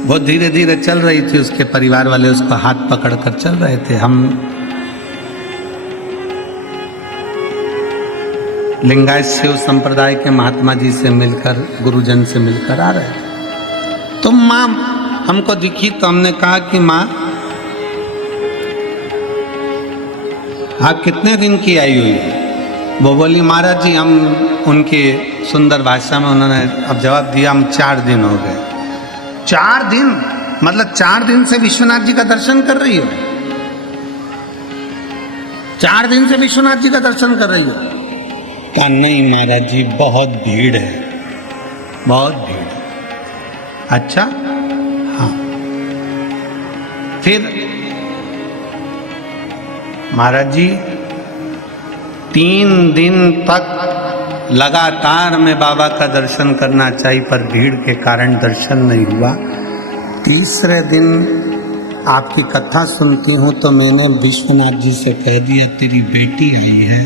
बहुत धीरे धीरे चल रही थी, उसके परिवार वाले उसको हाथ पकड़ कर चल रहे थे। हम लिंगायत शिव संप्रदाय के महात्मा जी से मिलकर, गुरुजन से मिलकर आ रहे थे। तो माँ हमको दिखी तो हमने कहा कि माँ आप कितने दिन की आई हुई है? वो बोली महाराज जी हम, उनकी सुंदर भाषा में उन्होंने अब जवाब दिया, हम 4 दिन हो गए। 4 दिन मतलब 4 दिन से विश्वनाथ जी का दर्शन कर रही हो? 4 दिन से विश्वनाथ जी का दर्शन कर रही हो? कहा नहीं महाराज जी बहुत भीड़ है, बहुत भीड़ है। अच्छा हाँ। फिर महाराज जी 3 दिन तक लगातार मैं बाबा का दर्शन करना चाहिए, पर भीड़ के कारण दर्शन नहीं हुआ। तीसरे दिन आपकी कथा सुनती हूँ तो मैंने विश्वनाथ जी से कह दिया तेरी बेटी आई है,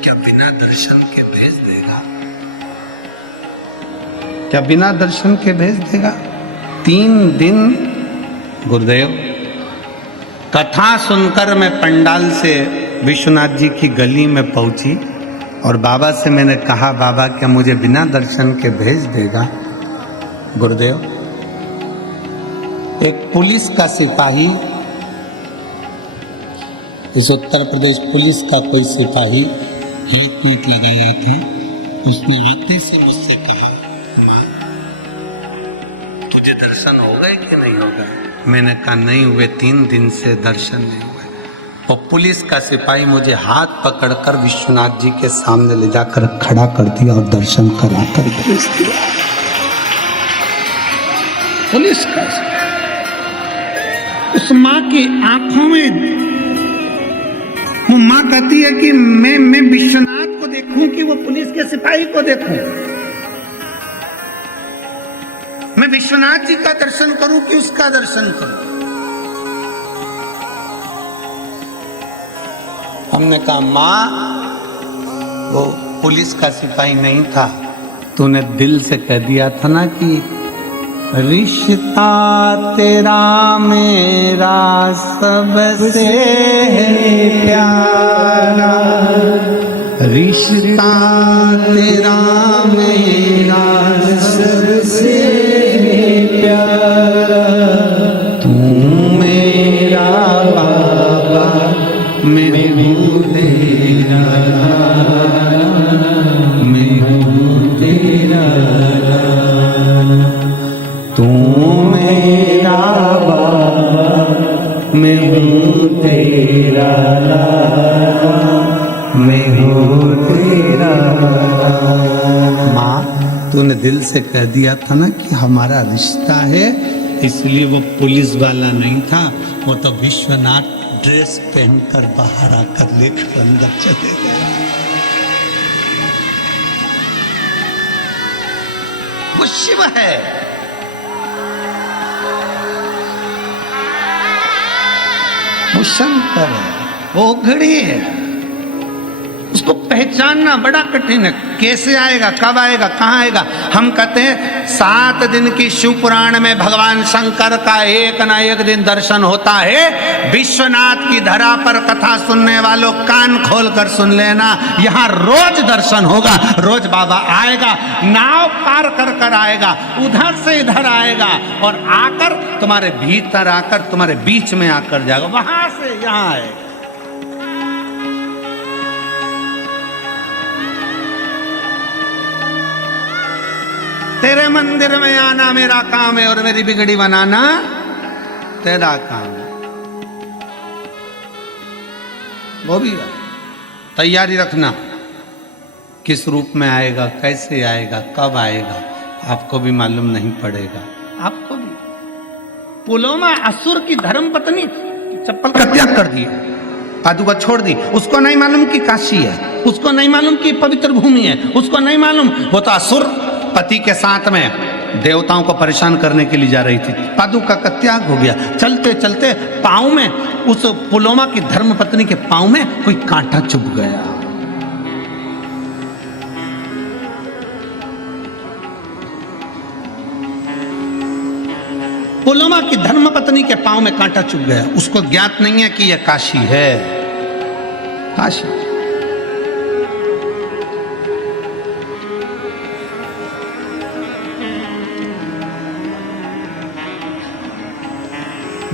क्या बिना दर्शन के भेज देगा? क्या बिना दर्शन के भेज देगा? 3 दिन गुरुदेव कथा सुनकर मैं पंडाल से विश्वनाथ जी की गली में पहुंची और बाबा से मैंने कहा बाबा क्या मुझे बिना दर्शन के भेज देगा? गुरुदेव एक पुलिस का सिपाही, इस उत्तर प्रदेश पुलिस का कोई सिपाही हाथ नीट लगाया था, उसने आते से मुझसे कहा तुझे दर्शन हो गए कि नहीं हो गए? मैंने कहा नहीं हुए, 3 दिन से दर्शन नहीं हुए। और पुलिस का सिपाही मुझे हाथ पकड़कर विश्वनाथ जी के सामने ले जाकर खड़ा कर दिया और दर्शन कराकर भेज दिया। पुलिस का उस माँ की आंखों में, वो माँ कहती है कि मैं विश्वनाथ को देखूं कि वो पुलिस के सिपाही को देखूं? मैं विश्वनाथ जी का दर्शन करूं कि उसका दर्शन करूं? हमने कहा माँ वो पुलिस का सिपाही नहीं था, तूने दिल से कह दिया था ना कि रिश्ता तेरा मेरा सबसे है प्यारा, रिश्ता तेरा मेरा सबसे है प्यारा, तू मेरा बाबा मैं हूँ तेरा, मैं हूँ तेरा, तू मेरा बाबा मैं हूँ तेरा, मैं हूँ तेरा। माँ तूने दिल से कह दिया था ना कि हमारा रिश्ता है, इसलिए वो पुलिस वाला नहीं था, वो तो विश्वनाथ ड्रेस पहनकर बाहर आकर लेकर अंदर चले गए। वो शिव है, वो शंकर है, वो घड़ी है, उसको पहचानना बड़ा कठिन है। कैसे आएगा, कब आएगा, कहाँ आएगा? हम कहते हैं 7 दिन की शिव पुराण में भगवान शंकर का एक ना एक दिन दर्शन होता है। विश्वनाथ की धरा पर कथा सुनने वालों कान खोलकर सुन लेना, यहाँ रोज दर्शन होगा, रोज बाबा आएगा, नाव पार कर कर आएगा, उधर से इधर आएगा और आकर तुम्हारे भीतर आकर तुम्हारे बीच में आकर जाएगा, वहां से यहाँ आएगा। तेरे मंदिर में आना मेरा काम है और मेरी बिगड़ी बनाना तेरा काम है। वो भी तैयारी रखना, किस रूप में आएगा, कैसे आएगा, कब आएगा, आपको भी मालूम नहीं पड़ेगा। आपको भी पुलोमा असुर की धर्म पत्नी चप्पल का त्याग कर दिया, पादुका छोड़ दी। उसको नहीं मालूम कि काशी है, उसको नहीं मालूम कि पवित्र भूमि है, उसको नहीं मालूम वो तो असुर पति के साथ में देवताओं को परेशान करने के लिए जा रही थी। पादुका का त्याग हो गया। चलते चलते पांव में, उस पुलोमा की धर्म पत्नी के पांव में कोई कांटा चुभ गया। पुलोमा की धर्म पत्नी के पांव में कांटा चुभ गया। उसको ज्ञात नहीं है कि यह काशी है। काशी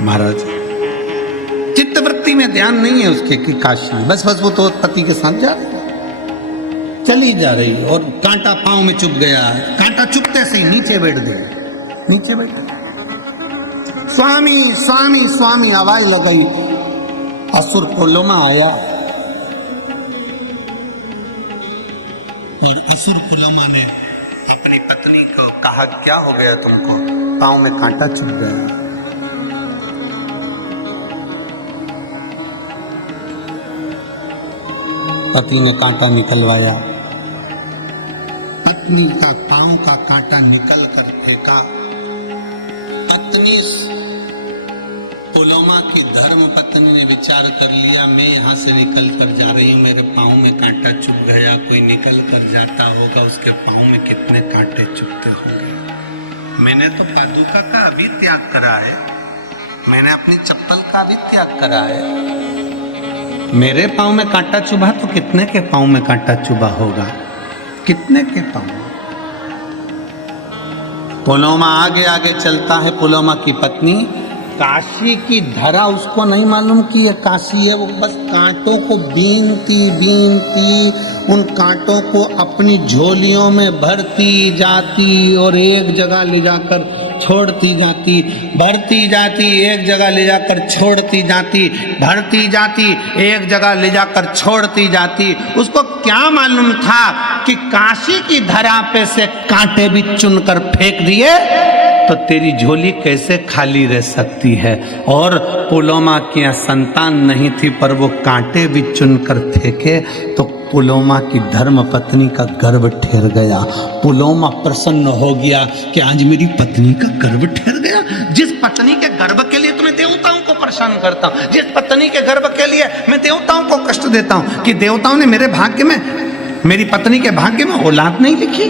महाराज चित्तवृत्ति में ध्यान नहीं है उसके कि काशी, बस वो तो पति के साथ जा रही, चली जा रही और कांटा पांव में चुभ गया। कांटा चुभते से ही नीचे बैठ गए। नीचे बैठ गए। स्वामी स्वामी स्वामी आवाज लगाई। असुर पुलोमा आया और असुर पुलोमा ने अपनी पत्नी को कहा, क्या हो गया तुमको? पांव में कांटा चुभ गया। पति ने कांटा निकलवाया, पत्नी का पांव का कांटा निकल कर फेंका। पत्नी पुलोमा की धर्म पत्नी ने विचार कर लिया, मैं यहाँ से निकल कर जा रही हूँ, मेरे पांव में कांटा चुभ गया, कोई निकल कर जाता होगा, उसके पांव में कितने कांटे चुभते होंगे। मैंने तो पादुका का अभी त्याग करा है, मैंने अपनी चप्पल का भी त्याग करा है। मेरे पांव में कांटा चुभा तो कितने के पांव में कांटा चुभा होगा, कितने के पांव। पुलोमा आगे आगे चलता है। पुलोमा की पत्नी काशी की धरा उसको नहीं मालूम कि ये काशी है। वो बस कांटों को बीनती बीनती उन कांटों को अपनी झोलियों में भरती जाती और एक जगह ले जाकर छोड़ती जाती, भरती जाती, एक जगह ले जाकर छोड़ती जाती, भरती जाती, एक जगह ले जाकर छोड़ती जाती। उसको क्या मालूम था कि काशी की धरा पे से कांटे भी चुनकर फेंक दिए तो तेरी झोली कैसे खाली रह सकती है। और पुलोमा की संतान नहीं थी, पर वो कांटे भी चुनकर फेंके तो पुलोमा की धर्म पत्नी का गर्भ ठहर गया। पुलोमा प्रसन्न हो गया कि आज मेरी पत्नी का गर्भ ठहर गया। जिस पत्नी के गर्भ के लिए तो मैं देवताओं को परेशान करता हूँ, जिस पत्नी के गर्भ के लिए मैं देवताओं को कष्ट देता हूँ, कि देवताओं ने मेरे भाग्य में, मेरी पत्नी के भाग्य में औलाद नहीं लिखी,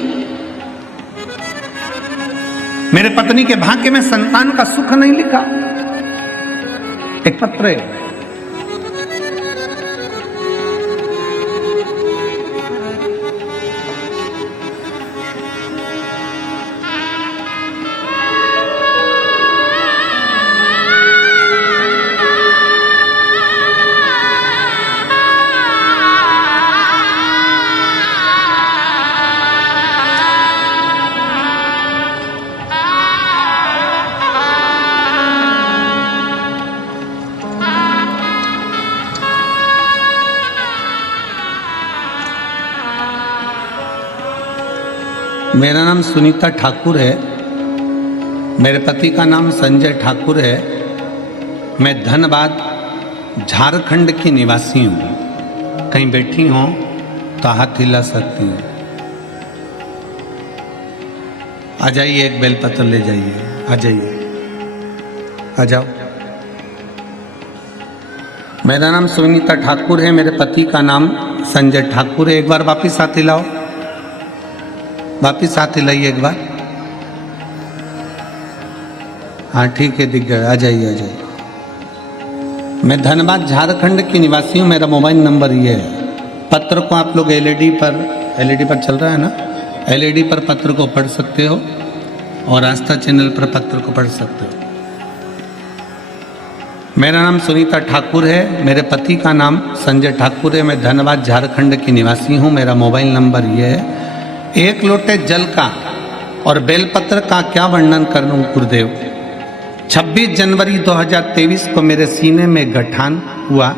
मेरे पत्नी के भाग्य में संतान का सुख नहीं लिखा। एक पत्र है, मेरा नाम सुनीता ठाकुर है, मेरे पति का नाम संजय ठाकुर है। मैं धनबाद झारखंड की निवासी हूँ। कहीं बैठी हो तो हाथ हिला सकती हूँ। आ जाइए, एक बेलपत्र ले जाइए, आ जाइए, आ जाओ। मेरा नाम सुनीता ठाकुर है, मेरे पति का नाम संजय ठाकुर है। एक बार वापिस हाथ हिलाओ, वापिस हाथ हिलाइए एक बार। हाँ ठीक है, दिख गया। आ जाइए, आ जाइए। मैं धनबाद झारखंड की निवासी हूँ। मेरा मोबाइल नंबर ये है। पत्र को आप लोग एलईडी पर चल रहा है ना, एलईडी पर पत्र को पढ़ सकते हो और आस्था चैनल पर पत्र को पढ़ सकते हो। मेरा नाम सुनीता ठाकुर है, मेरे पति का नाम संजय ठाकुर है। मैं धनबाद झारखंड की निवासी हूँ। मेरा मोबाइल नंबर ये है। एक लोटे जल का और बेलपत्र का क्या वर्णन करूं गुरुदेव। 26 जनवरी 2023 को मेरे सीने में गठान हुआ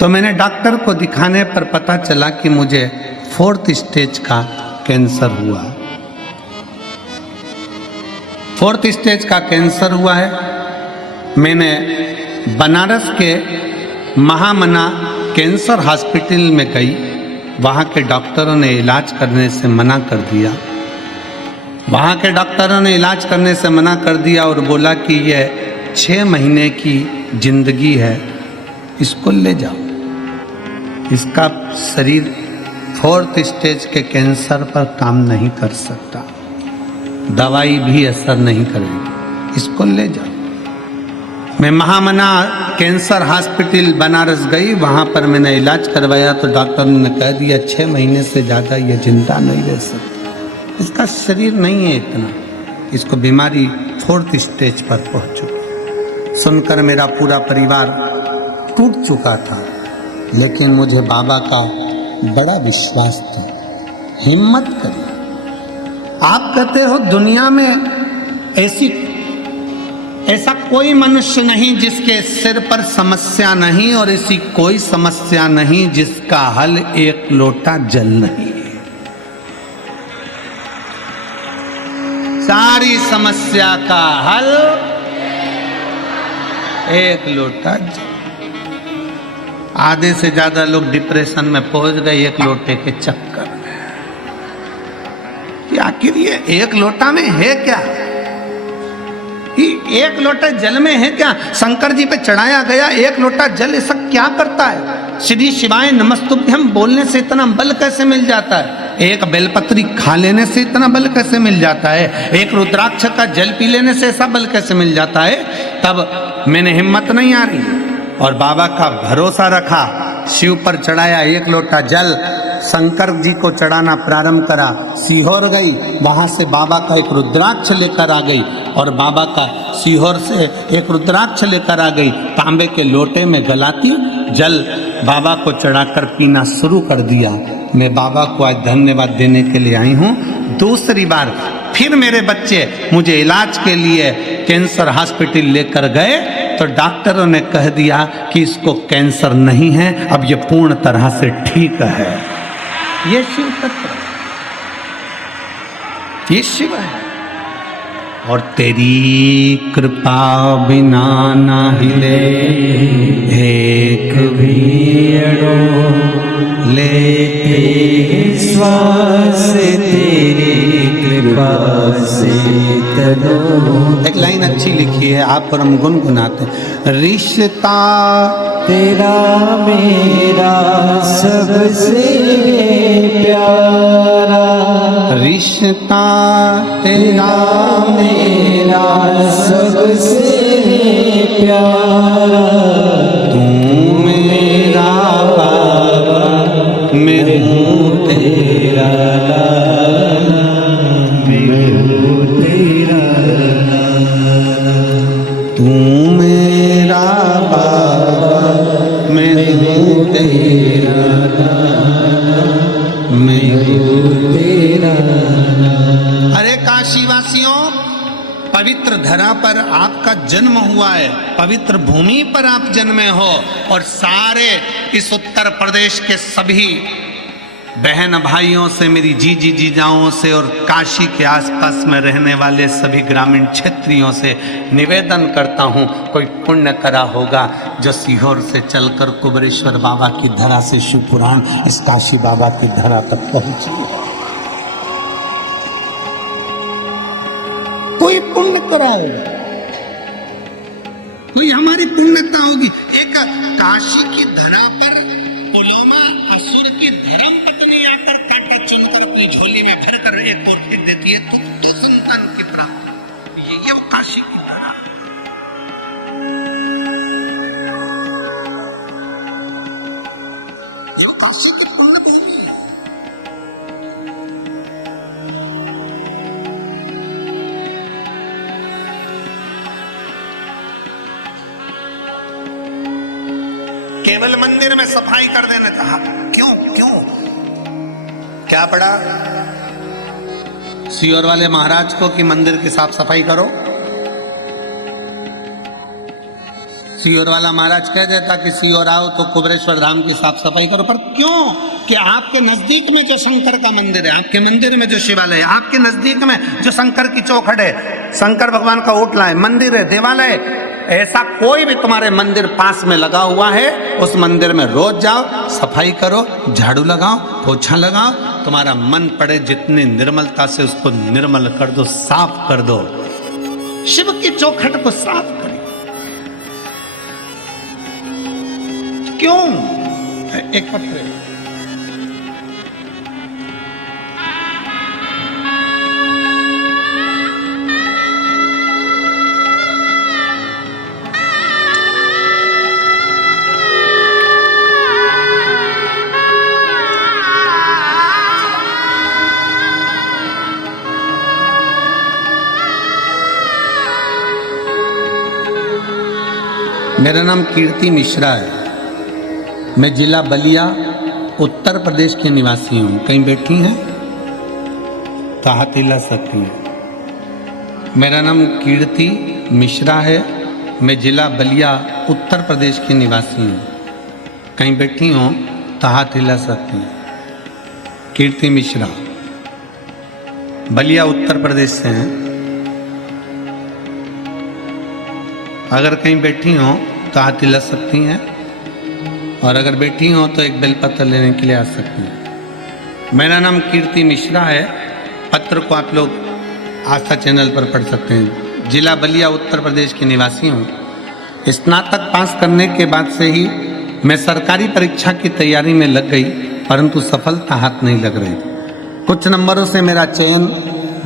तो मैंने डॉक्टर को दिखाने पर पता चला कि मुझे 4th स्टेज का कैंसर हुआ। 4th स्टेज का कैंसर हुआ है। मैंने बनारस के महामना कैंसर हॉस्पिटल में गई, वहाँ के डॉक्टरों ने इलाज करने से मना कर दिया। वहाँ के डॉक्टरों ने इलाज करने से मना कर दिया और बोला कि यह 6 महीने की जिंदगी है, इसको ले जाओ। इसका शरीर 4th स्टेज के कैंसर पर काम नहीं कर सकता, दवाई भी असर नहीं करेगी, इसको ले जाओ। मैं महामना कैंसर हॉस्पिटल बनारस गई, वहाँ पर मैंने इलाज करवाया तो डॉक्टर ने कह दिया 6 महीने से ज़्यादा ये जिंदा नहीं रह सकता, इसका शरीर नहीं है इतना, इसको बीमारी 4th स्टेज पर पहुँच चुकी। सुनकर मेरा पूरा परिवार टूट चुका था, लेकिन मुझे बाबा का बड़ा विश्वास था। हिम्मत करिए। आप कहते हो दुनिया में ऐसा कोई मनुष्य नहीं जिसके सिर पर समस्या नहीं, और ऐसी कोई समस्या नहीं जिसका हल एक लोटा जल नहीं है। सारी समस्या का हल एक लोटा जल। आधे से ज्यादा लोग डिप्रेशन में पहुंच गए एक लोटे के चक्कर में। कि आखिर ये एक लोटा में है क्या? ये एक लोटा जल में है क्या? शंकर जी पे चढ़ाया गया एक लोटा जल ऐसा क्या करता है? श्री शिवाय नमस्तुभ्यम बोलने से इतना बल कैसे मिल जाता है? एक बेलपत्री खा लेने से इतना बल कैसे मिल जाता है? एक रुद्राक्ष का जल पी लेने से ऐसा बल कैसे मिल जाता है? तब मैंने हिम्मत नहीं आ रही और बाबा का भरोसा रखा, शिव पर चढ़ाया एक लोटा जल, शंकर जी को चढ़ाना प्रारंभ करा, सीहोर गई, वहां से बाबा का एक रुद्राक्ष लेकर आ गई और बाबा का सीहोर से एक रुद्राक्ष लेकर आ गई, तांबे के लोटे में गलाती जल बाबा को चढ़ाकर पीना शुरू कर दिया। मैं बाबा को आज धन्यवाद देने के लिए आई हूँ। दूसरी बार फिर मेरे बच्चे मुझे इलाज के लिए कैंसर हॉस्पिटल लेकर गए तो डॉक्टरों ने कह दिया कि इसको कैंसर नहीं है, अब ये पूर्ण तरह से ठीक है। ये शिव तत्व, ये शिव है। और तेरी कृपा बिना ना हिले एक भी अड़ो, लेते श्वास तेरी कृपा से तनो। एक लाइन अच्छी लिखी है, आप पर हम गुनगुनाते हैं। रिश्ता तेरा मेरा सबसे प्यारा, रिश्ता तेरा मेरा सबसे प्यारा, तू मेरा बाबा मैं हूँ तेरा लाला, मैं हूँ तेरा लाला, तू मेरा बाबा मैं हूँ तेरा लाला, मैं हूँ तेरा लाला। अरे काशीवासियों, पवित्र धरा पर आपका जन्म हुआ है, पवित्र भूमि पर आप जन्मे हो और सारे इस उत्तर प्रदेश के सभी बहन भाइयों से, मेरी जीजी जीजाओं से और काशी के आसपास में रहने वाले सभी ग्रामीण क्षेत्रियों से निवेदन करता हूँ, कोई पुण्य करा होगा जो सीहोर से चलकर कुबेरेश्वर बाबा की धरा से शिवपुराण इस काशी बाबा की धरा तक पहुंची। कोई पुण्य करा होगा, कोई हमारी पुण्यता होगी। एक काशी की धरा पर पुलोमा असुर की धर्म पत्नी आकर कांटा चुनकर अपनी झोली में भर कर एक और फेंक देती है तो संतान की प्राप्ति। ये वो काशी की धरा। जो काशी की पुण्य भूमि है। केवल मंदिर में सफाई कर देना था। क्यों क्यों क्या पड़ा सीहोर वाले महाराज को कि मंदिर की साफ सफाई करो? सीहोर वाला महाराज कह देता कि सीहोर आओ तो कुबरेश्वर धाम की साफ सफाई करो, पर क्यों? कि आपके नजदीक में जो शंकर का मंदिर है, आपके मंदिर में जो शिवालय है, आपके नजदीक में जो शंकर की चौखट है, शंकर भगवान का ओटला है, मंदिर है, देवालय, ऐसा कोई भी तुम्हारे मंदिर पास में लगा हुआ है, उस मंदिर में रोज जाओ, सफाई करो, झाड़ू लगाओ, पोछा लगाओ, तुम्हारा मन पड़े जितनी निर्मलता से उसको निर्मल कर दो, साफ कर दो। शिव की चौखट को साफ करो। क्यों? एक पत्र मेरा नाम कीर्ति मिश्रा है। मैं जिला बलिया उत्तर प्रदेश के निवासी हूँ। कहीं बैठी हैं तो हाथ हिला सकती हैं। मेरा नाम कीर्ति मिश्रा है। मैं जिला बलिया उत्तर प्रदेश की निवासी हूँ। कहीं बैठी हो तो हाथ हिला सकती हैं। कीर्ति मिश्रा बलिया उत्तर प्रदेश से हैं। अगर कहीं बैठी हो तो हाथ हिला सकती हैं, और अगर बैठी हो तो एक बेलपत्र लेने के लिए आ सकती हैं। मेरा नाम कीर्ति मिश्रा है। पत्र को आप लोग आस्था चैनल पर पढ़ सकते हैं। जिला बलिया उत्तर प्रदेश के निवासी हूँ। स्नातक पास करने के बाद से ही मैं सरकारी परीक्षा की तैयारी में लग गई, परंतु सफलता हाथ नहीं लग रही। कुछ नंबरों से मेरा चयन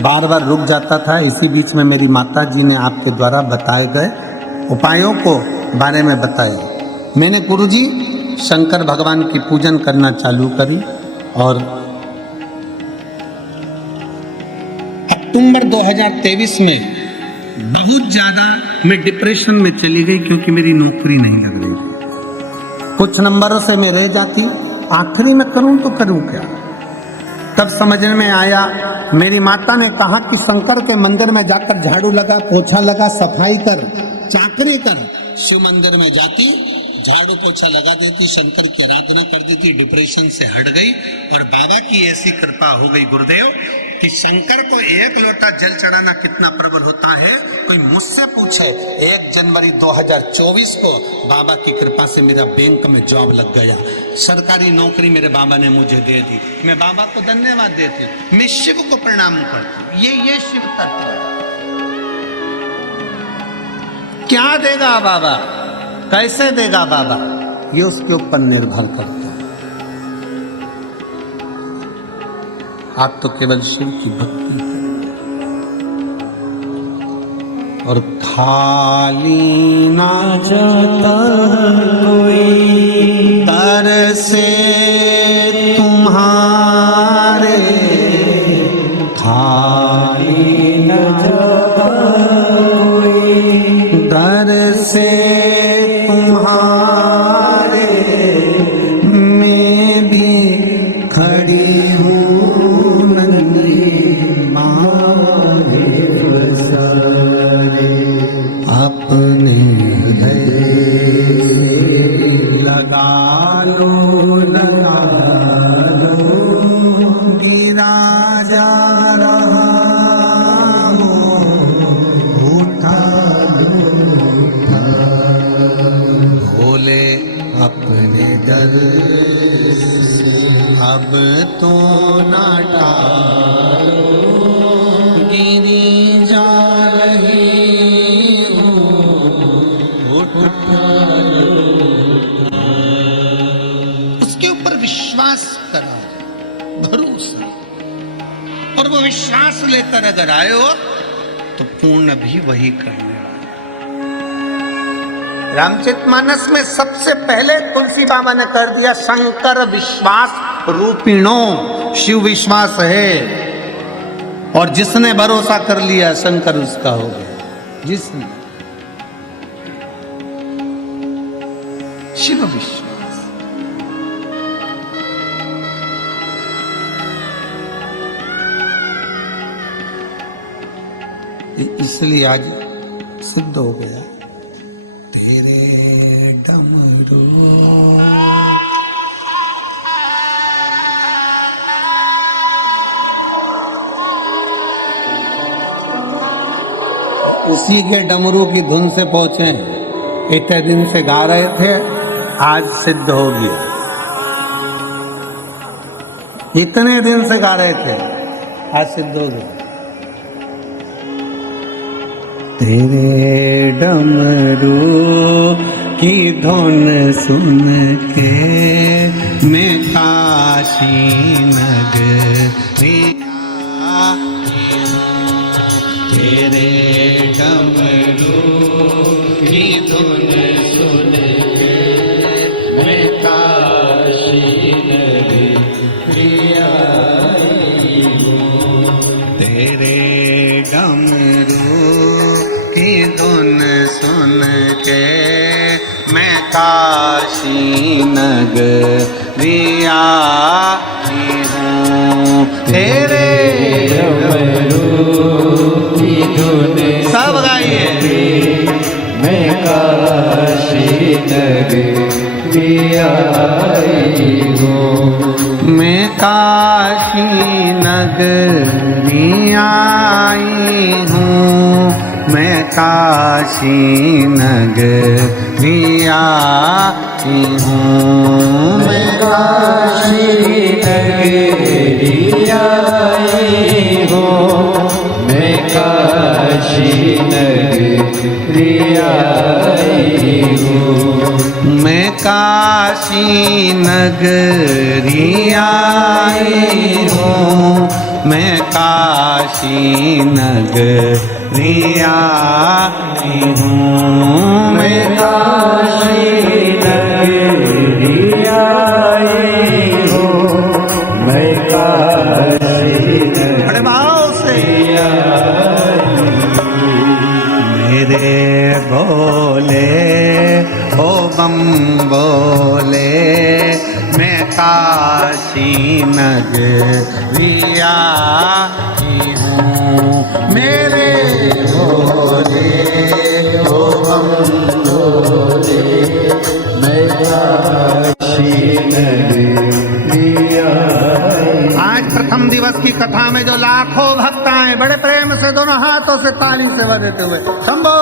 बार बार रुक जाता था। इसी बीच में मेरी माता जी ने आपके द्वारा बताए गए उपायों को बारे में बताया। मैंने गुरुजी शंकर भगवान की पूजन करना चालू करी, और अक्टूबर 2023 में बहुत ज़्यादा मैं डिप्रेशन में चली गई, क्योंकि मेरी नौकरी नहीं लग रही थी। कुछ नंबरों से मैं रह जाती, आखिरी में करूं तो करूं क्या। तब समझ में आया, मेरी माता ने कहा कि शंकर के मंदिर में जाकर झाड़ू लगा, पोछा लगा, सफाई कर, चाकरी कर। शिव मंदिर में जाती, झाड़ू पोछा लगा देती, शंकर की आराधना कर देती, डिप्रेशन से हट गई। और बाबा की ऐसी कृपा हो गई गुरुदेव कि शंकर को एक लोटा जल चढ़ाना कितना प्रबल होता है, कोई मुझसे पूछे। 1 जनवरी 2024 को बाबा की कृपा से मेरा बैंक में जॉब लग गया। सरकारी नौकरी मेरे बाबा ने मुझे दे दी। मैं बाबा को धन्यवाद देती हूँ, मैं शिव को प्रणाम करती हूँ। ये शिव तत्व है। क्या देगा बाबा, कैसे देगा बाबा, ये उसके ऊपर निर्भर करता है। आप तो केवल शिव की भक्ति है। और खाली ना जाता कोई दर से तुम्हारे, खाली ना जाता कोई दर से तुम्हारे, मैं भी खड़ी हूँ नंगी मारे बसारे, अपने लगा लो, लगा लो, गिरा जा रहा हूँ, उठा भोले अपने दर से अब तो ना टालो, गिरी जा रही हूँ, उठा उसके ऊपर विश्वास करो, भरोसा, और वो विश्वास लेकर अगर आए हो तो पूर्ण भी वही करने। रामचरितमानस में सबसे पहले तुलसी बाबा ने कर दिया, शंकर विश्वास रूपिणो, शिव विश्वास है, और जिसने भरोसा कर लिया शंकर उसका हो गया। जिसने शिव विश्वास, इसलिए आज सिद्ध हो गया। तेरे उसी के डमरू की धुन से पहुंचे। इतने दिन से गा रहे थे, आज सिद्ध हो गया। इतने दिन से गा रहे थे, आज सिद्ध हो गया। तेरे डमरू की धुन सुन के मैं काशी नगरी आई हूँ। तेरे डमरू की धुन सुन के मैं काशी नगरी आई हूँ। तेरे डमरू की धुन सुन के मैं काशी नगरी आई हूँ। तेरे डमरू की धुन सब गाइए। मैं काशी नगरी आई हूँ। मैं काशी नगरी आई हूँ। मैं काशी नगरी आई हूँ। मैं काशी नगरी आई हूँ। मैं काशी नगरी आई हूँ। मैं काशी नगरी आई हूँ। मैं काशी नगरी आई हूँ। मैं काशी नगरी आई हूँ। मैं काशी बड़े भाव से मेरे बोले ओ बम बोले मैं काशी नगरी आई हूँ। मेरे बोले ओ बम बोले मैं काशी नगरी आई। आज प्रथम दिवस की कथा में जो लाखों भक्त आए, बड़े प्रेम से दोनों हाथों से ताली सेवा देते हुए शंभो।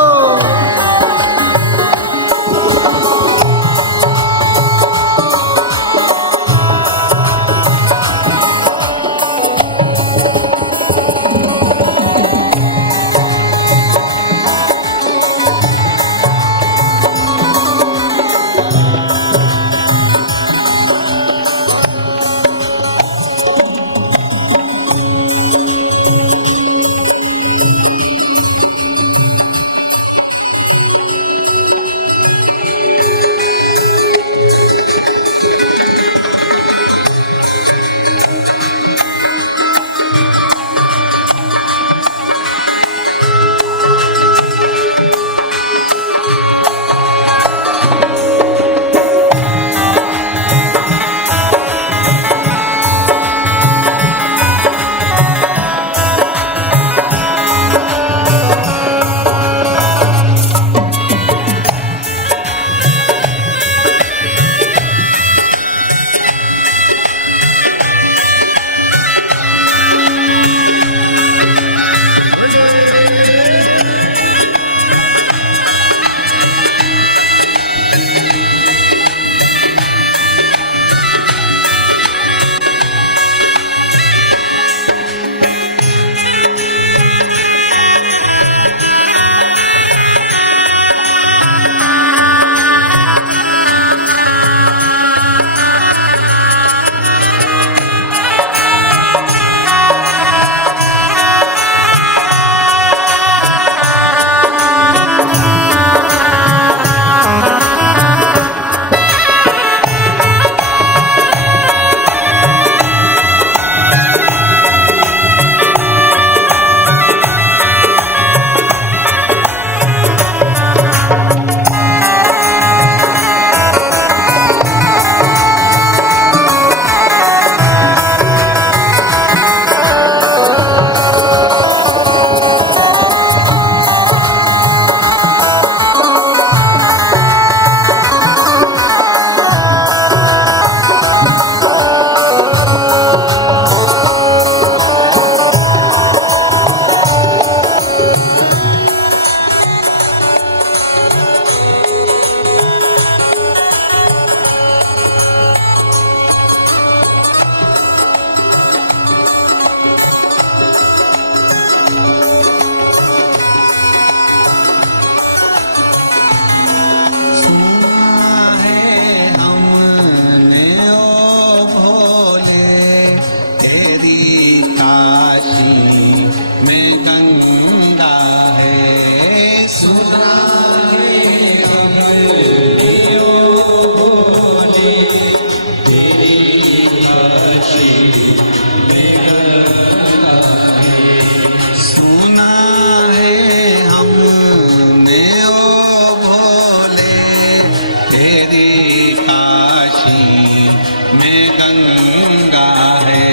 में गंगा है।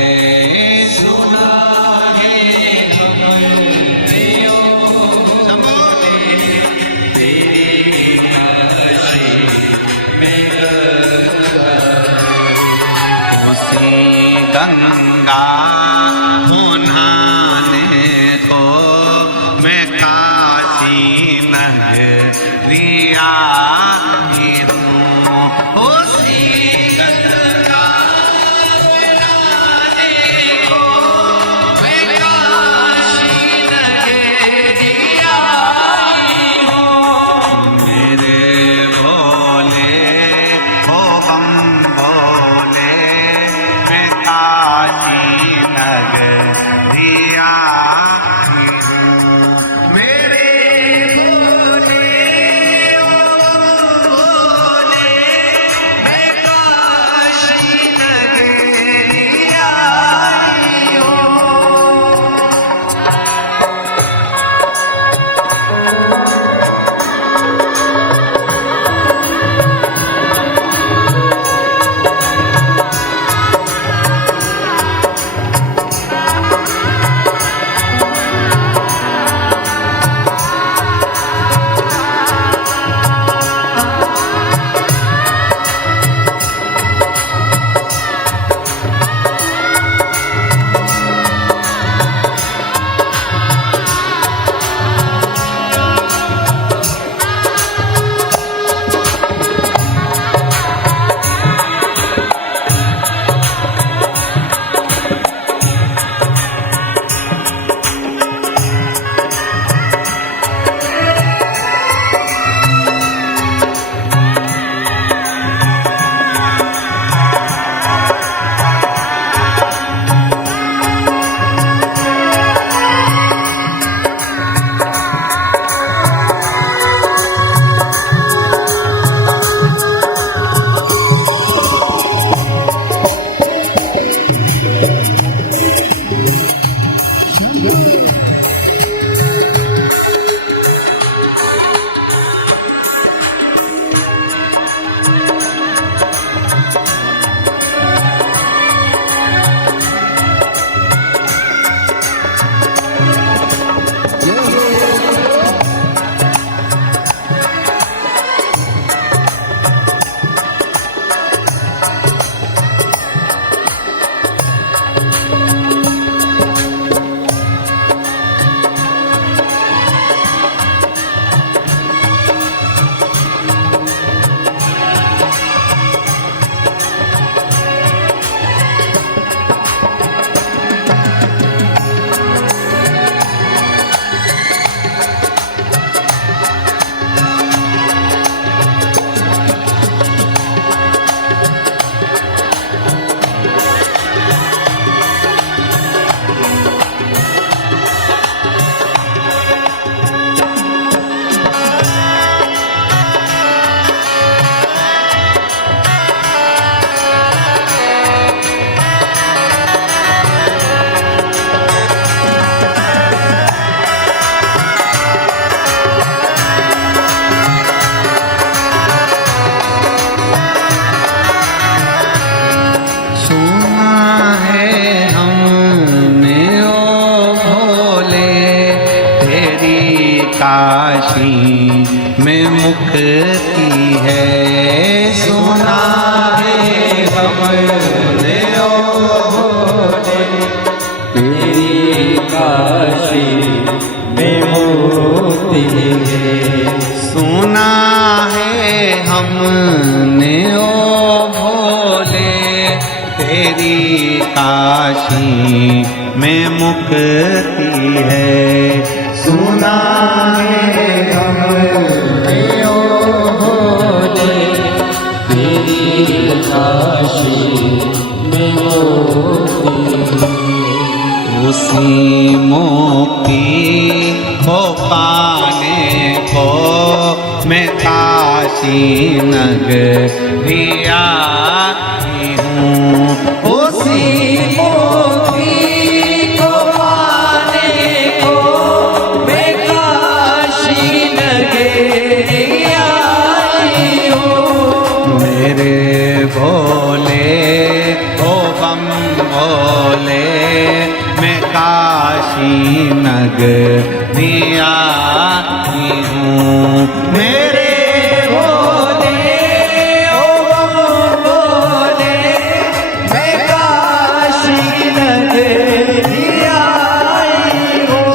सुना है हमने ओ तेरी काशी में गंगा है। उसी गंगा को नहाने को मैं काशी नगरिया की हूँ। उसी गंगा को नहाने को मैं काशी नगरिया की हूँ। मेरे भोले हो बम भोले मैं काशी नगरिया की हूँ। मेरे भोले हो भोले मैं काशी नगरिया की हूँ। काशी में मुक्ति है। सुना है हमने ओ भोले तेरी काशी में मुक्ति है। सुना है हमने ओ भोले तेरी काशी में मुक्ति है। सुना है हमने ओ भोले तेरी काशी में मुक्ति। उसी मुक्ति को पाने को मैं काशी नगरिया की हूँ। उसी मुक्ति को पाने को मैं काशी नगरिया की हूँ। मेरे भोले काशी नगरी आई हूँ। मेरे भोले ओ भोले मैं काशी नगरी आई हूँ।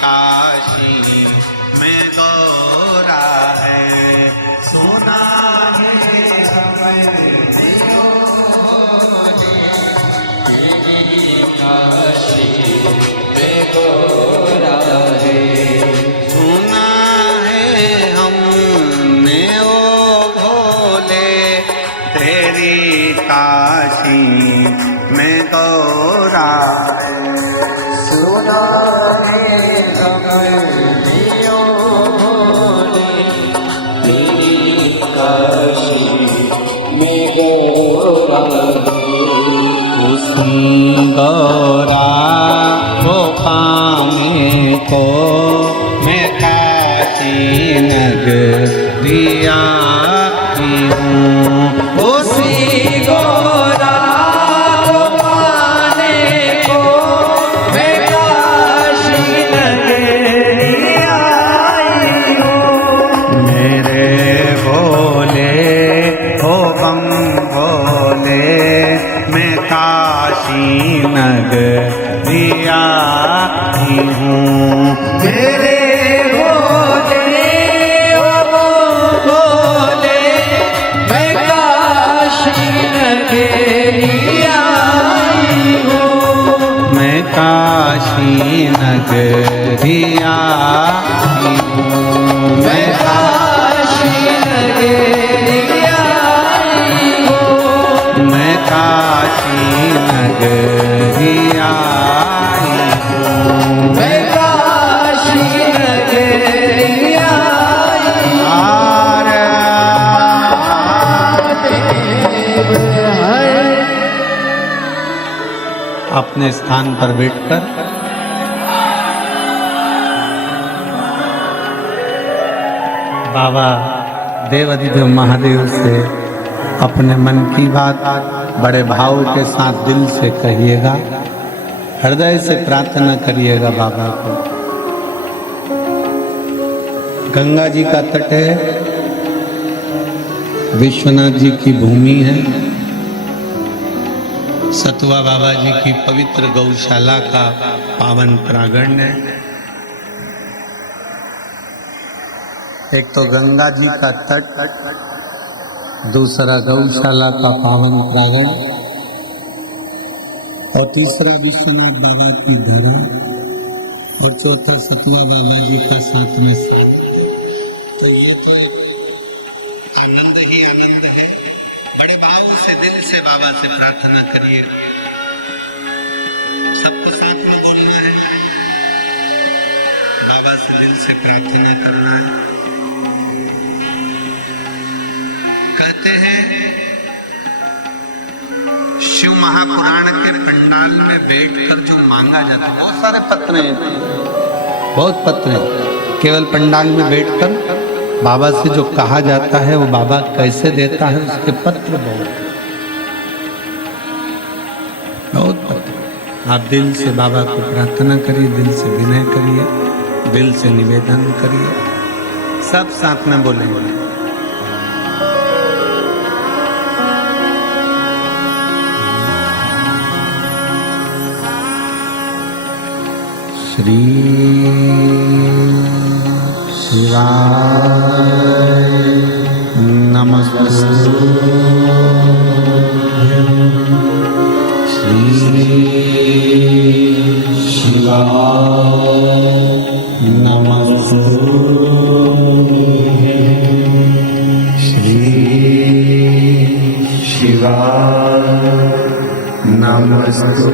काशी में गौरा है, सुना है काशी में गौरा है, सुना है हमने ओ भोले तेरी काशी में गौरा है, सुना गौरा को पाने को मैं काशी नगरी आई हूँ। उसी गौरा को पाने को मैं काशी नगरी आई हूँ। मेरे भोले हो बम भोले मैं काशी नगरी आई हूँ। मेरे भोले ओ भोले मैं काशी नगरी आई हूँ। मैं काशी नगरी आई हूँ। मैं काशी नगरी आई हूँ। मैं काशी नगरी आई हूँ। मैं काशी नगरी आई हूँ। अपने स्थान पर बैठकर बाबा देवाधिदेव महादेव से अपने मन की बात बड़े भाव के साथ दिल से कहिएगा, हृदय से प्रार्थना करिएगा बाबा को। गंगा जी का तट है, विश्वनाथ जी की भूमि है, सतुआ बाबा जी की पवित्र गौशाला का पावन प्रांगण है। एक तो गंगा जी का तट, दूसरा गौशाला का पावन प्रांगण और तीसरा विश्वनाथ बाबा की धरा और चौथा सतुआ बाबा जी का साथ में साथ। तो ये तो एक आनंद ही आनंद है। बड़े भाव से दिल से बाबा से प्रार्थना करिए, सबको साथ में बोलना है, बाबा से दिल से प्रार्थना करना है। कहते हैं शिव महापुराण के पंडाल में बैठकर जो मांगा जाता है, बहुत सारे पत्र हैं, बहुत पत्र हैं, केवल पंडाल में बैठकर बाबा से जो कहा जाता है वो बाबा कैसे देता है, उसके पत्र बहुत पत्र। आप दिल से बाबा को प्रार्थना करिए, दिल से विनय करिए, दिल से निवेदन करिए, सब साथ में बोलेंगे। श्री शिवाय नमस्तुभ्यं, श्री शिवाय नमस्तुभ्यं, श्री शिवाय नमस्तुभ्यं,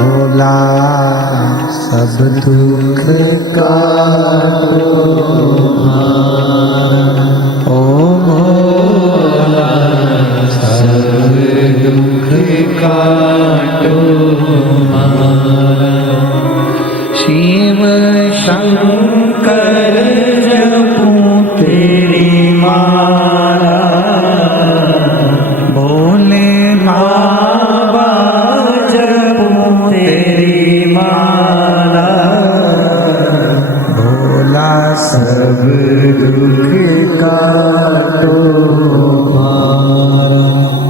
भोला सब दुख काटो, ओ भोला सब दुख काटो, शिव शंकर जपूं तेरी माला, भोले बाबा जपूं तेरी माला, भोला सब दुख काटो हमारा,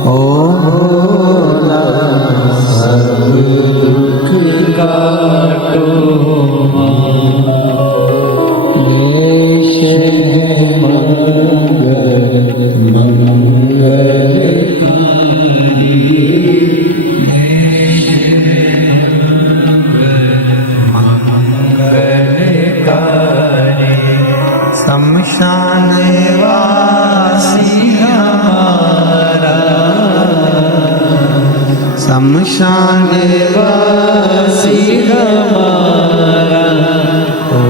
ओ भोला सब दुख काटो हमारा। देश है मंगल मंगल शमशान वासी हमारा, शमशान वासी हमारा, ओ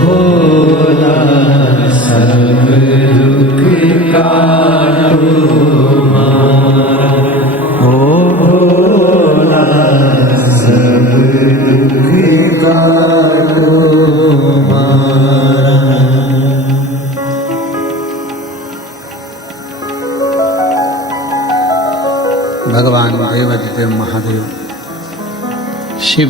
भोला सब दुख काटो हमारा, ओ भोला सब दुख काटो हमारा। भगवान देवाधिदेव महादेव शिव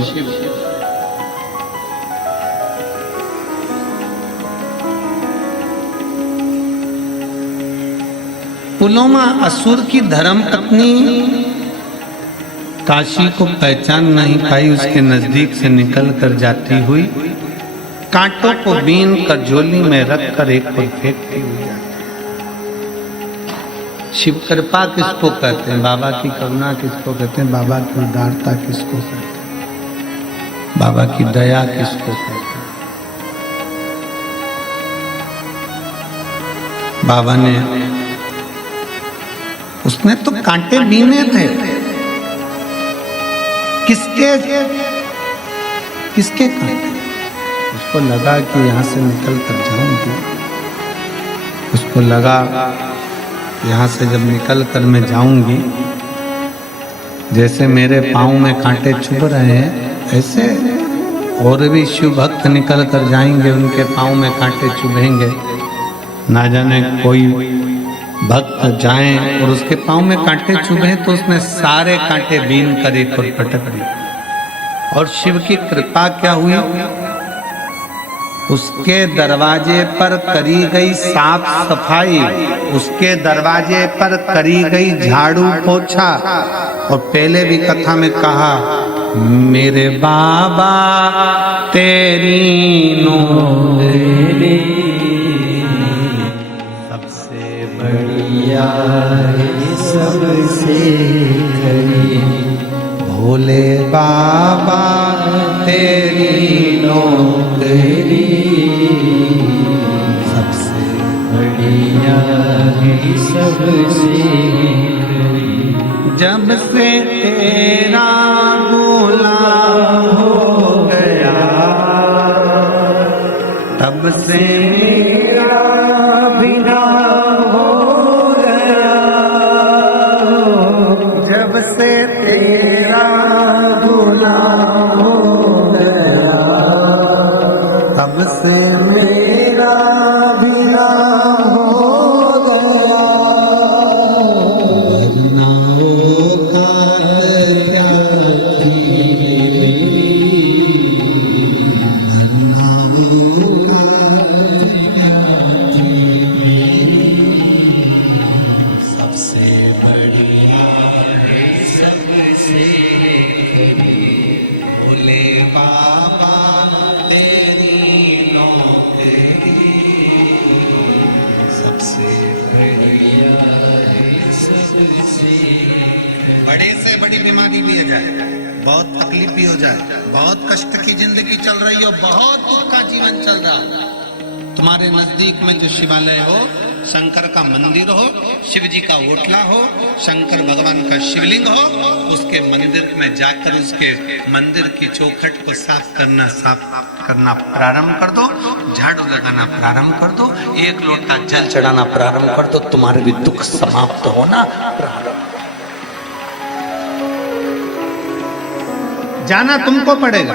पुलोमा असुर की धर्म पत्नी काशी को पहचान नहीं पाई, उसके नजदीक से निकल कर जाती हुई कांटों को बीन कर झोली में रख कर एक पर फेंकती हुई जाती। शिव कृपा किसको कहते हैं, बाबा की करुणा किसको कहते हैं, बाबा की उदारता किसको कहते हैं, बाबा की दया किसको कहते हैं। बाबा ने, उसने तो कांटे बीने थे, किसके किसके कांटे? उसको लगा कि यहाँ से निकल कर जाऊंगी, उसको लगा यहाँ से जब निकल कर मैं जाऊंगी, जैसे मेरे पाँव में कांटे चुभ रहे हैं, ऐसे और भी शिव भक्त निकल कर जाएंगे, उनके पाँव में कांटे चुभेंगे। ना जाने कोई भक्त जाए और उसके पाँव में कांटे चुभे तो उसने सारे कांटे बीन कर एक और पटक दिए। और शिव की कृपा क्या हुई, उसके दरवाजे पर करी गई साफ सफाई, उसके दरवाजे पर करी गई झाड़ू पोछा। और पहले भी कथा में कहा, मेरे बाबा तेरी नौकरी सबसे बढ़िया है, सबसे खरी। भोले बाबा तेरी नौकरी सबसे बढ़िया है, सबसे खरी। जब से तेरा गुलाम हो गया, तब से मेरा बिना हो गया। जब से तेरा गुलाम हो गया, तब से मेरा बिना हो गया। बड़े से बड़ी बीमारी भी हो जाए, बहुत तकलीफ भी हो जाए, बहुत कष्ट की जिंदगी चल रही हो, बहुत दुख का जीवन चल रहा है, तुम्हारे नजदीक में जो शिवालय हो, शंकर का मंदिर हो, शिव जी का ओटला हो, शंकर भगवान का शिवलिंग हो, उसके मंदिर में जाकर उसके मंदिर की चौखट को साफ करना प्रारंभ कर दो, झाड़ू लगाना प्रारंभ कर दो, एक लोटा जल चढ़ाना प्रारंभ कर दो, तुम्हारे भी दुख समाप्त होना प्रारंभ। जाना तुमको पड़ेगा।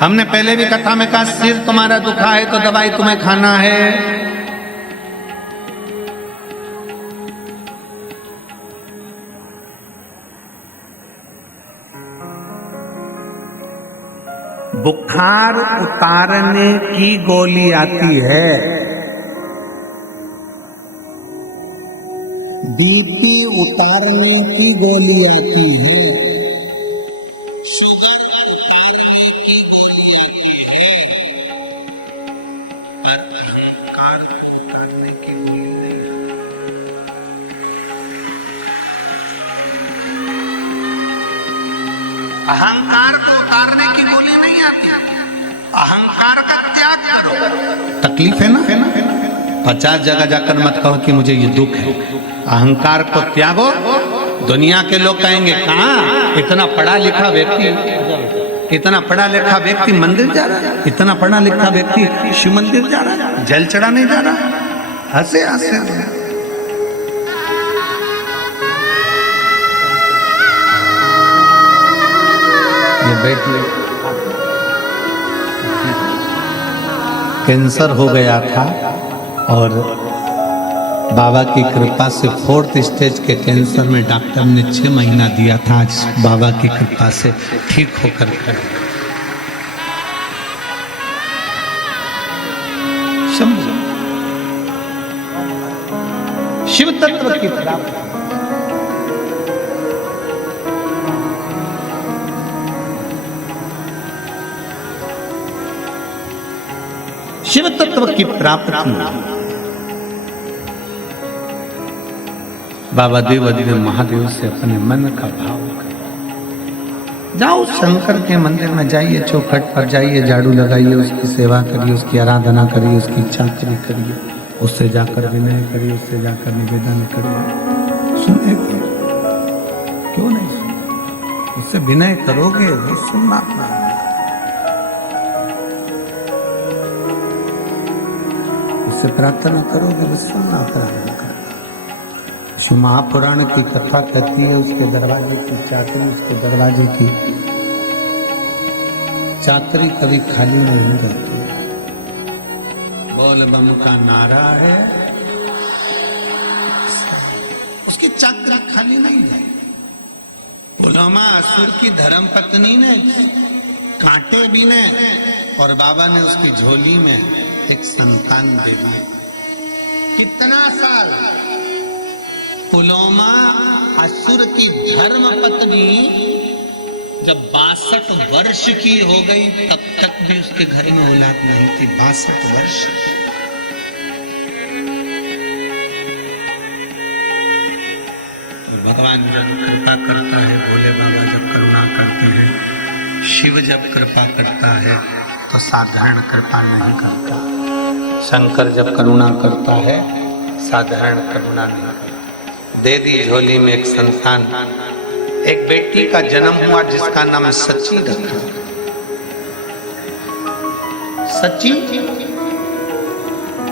हमने पहले भी कथा में कहा, सिर तुम्हारा दुखा है तो दवाई तुम्हें खाना है। बुखार उतारने की गोली आती है, बीपी उतारने की गोली आती है, अहंकार को उतारने की गोली नहीं आती, अहंकार का त्याग करो। तकलीफ है ना, 50 जगह जाकर मत कहो कि मुझे ये दुख है। अहंकार को त्यागो। दुनिया के लोग कहेंगे, कहाँ इतना पढ़ा लिखा व्यक्ति, इतना पढ़ा लिखा व्यक्ति मंदिर जा रहा है, इतना पढ़ा लिखा व्यक्ति शिव मंदिर जा रहा है, जल चढ़ाने जा रहा है। हंसे हंसे कैंसर हो गया था और बाबा की कृपा से 4th स्टेज के कैंसर में डॉक्टर ने 6 महीना दिया था। आज बाबा की कृपा से ठीक होकर खड़े। शिव तत्व की प्राप्ति, शिव तत्व की प्राप्ति बाबा देवादिदेव महादेव से अपने मन का भाव करो। जाओ शंकर के मंदिर में जाइए, चौखट पर जाइए, झाड़ू लगाइए, उसकी सेवा करिए, उसकी आराधना करिए, उसकी चाकरी करिए, उससे जाकर विनय करिए, उससे जाकर निवेदन करिए। सुने क्यों नहीं सुने? उससे विनय करोगे वो सुनना। से प्रार्थना करोगे तो सुनना प्रारंभ करना। शिव महापुराण की कथा कहती है उसके दरवाजे की चाकरी, उसके दरवाजे की चाकरी कभी खाली नहीं रहती। बोल बम का नारा है, उसकी चाकरी खाली नहीं है। पुलवामा असुर की धर्म पत्नी ने कांटे भी ने और बाबा ने उसकी झोली में एक संतान दे दी। कितना साल पुलवामा असुर की धर्म पत्नी जब 62 वर्ष की हो गई तब तक भी उसके घर में औलाद नहीं थी। 62 वर्ष। तो भगवान जब कृपा करता है, भोले बाबा जब करुणा करते हैं, शिव जब कृपा करता है तो साधारण कृपा नहीं करता। शंकर जब करुणा करता है साधारण करुणा नहीं करता। दे दी झोली में एक संतान, एक बेटी का जन्म हुआ जिसका नाम सची रखा। सची,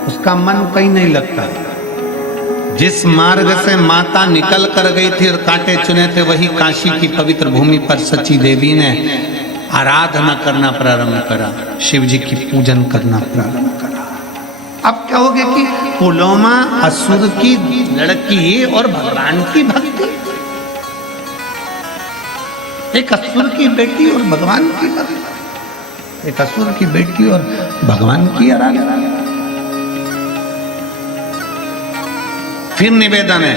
उसका मन कहीं नहीं लगता। जिस मार्ग से माता निकल कर गई थी और कांटे चुने थे वही काशी की पवित्र भूमि पर सची देवी ने आराधना करना प्रारंभ करा, शिव जी की पूजन करना प्रारंभ करा। अब क्या हो गया कि पुलवामा असुर की लड़की और भगवान की भक्ति, एक असुर की बेटी और भगवान की भक्ति, एक असुर की बेटी और भगवान की आराधना। फिर निवेदन है,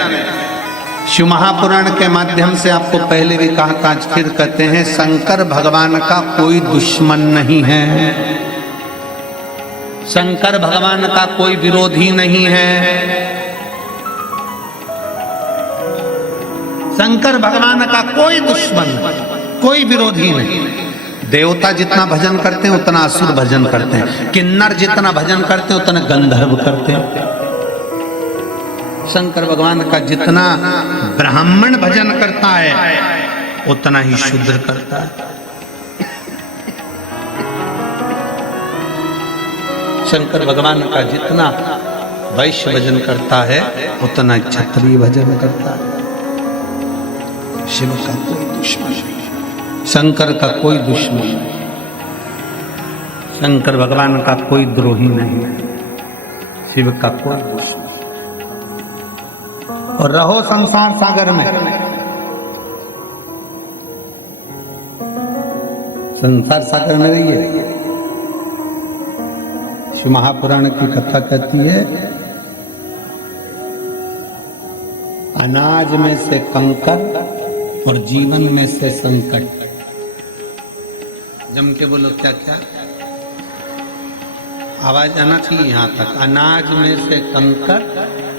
शिव महापुराण के माध्यम से आपको पहले भी कहा था, आज फिर कहते हैं, शंकर भगवान का कोई दुश्मन नहीं है, शंकर भगवान का कोई विरोधी नहीं है, शंकर भगवान का कोई दुश्मन, कोई विरोधी नहीं। देवता जितना भजन करते हैं उतना असुर भजन करते हैं, किन्नर जितना भजन करते हैं उतना गंधर्व करते हैं। शंकर भगवान का जितना ब्राह्मण भजन करता है उतना ही शूद्र करता है। शंकर भगवान का जितना वैश्य भजन करता है उतना क्षत्रिय भजन करता है। शिव का कोई दुश्मन नहीं, शंकर का कोई दुश्मन नहीं, शंकर भगवान का कोई द्रोही नहीं है, शिव का कोई दुश्मन। और रहो संसार सागर में, संसार सागर में रहिए। शिव महापुराण की कथा कहती है, अनाज में से कंकर और जीवन में से संकट। जम के बोलो क्या क्या, आवाज आना चाहिए यहां तक। अनाज में से कंकर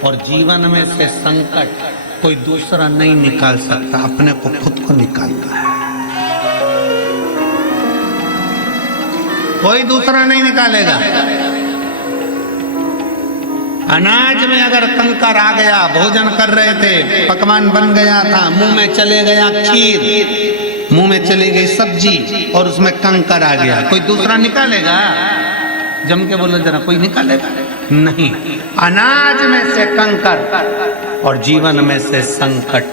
और जीवन में से संकट कोई दूसरा नहीं निकाल सकता, अपने को खुद को निकालना है। कोई दूसरा नहीं निकालेगा। अनाज में अगर कंकर आ गया, भोजन कर रहे थे, पकवान बन गया था, मुंह में चले गया खीर, मुंह में चली गई सब्जी और उसमें कंकर आ गया, कोई दूसरा निकालेगा? जम के बोलो जरा, कोई निकालेगा नहीं। अनाज में से कंकर और जीवन में से संकट,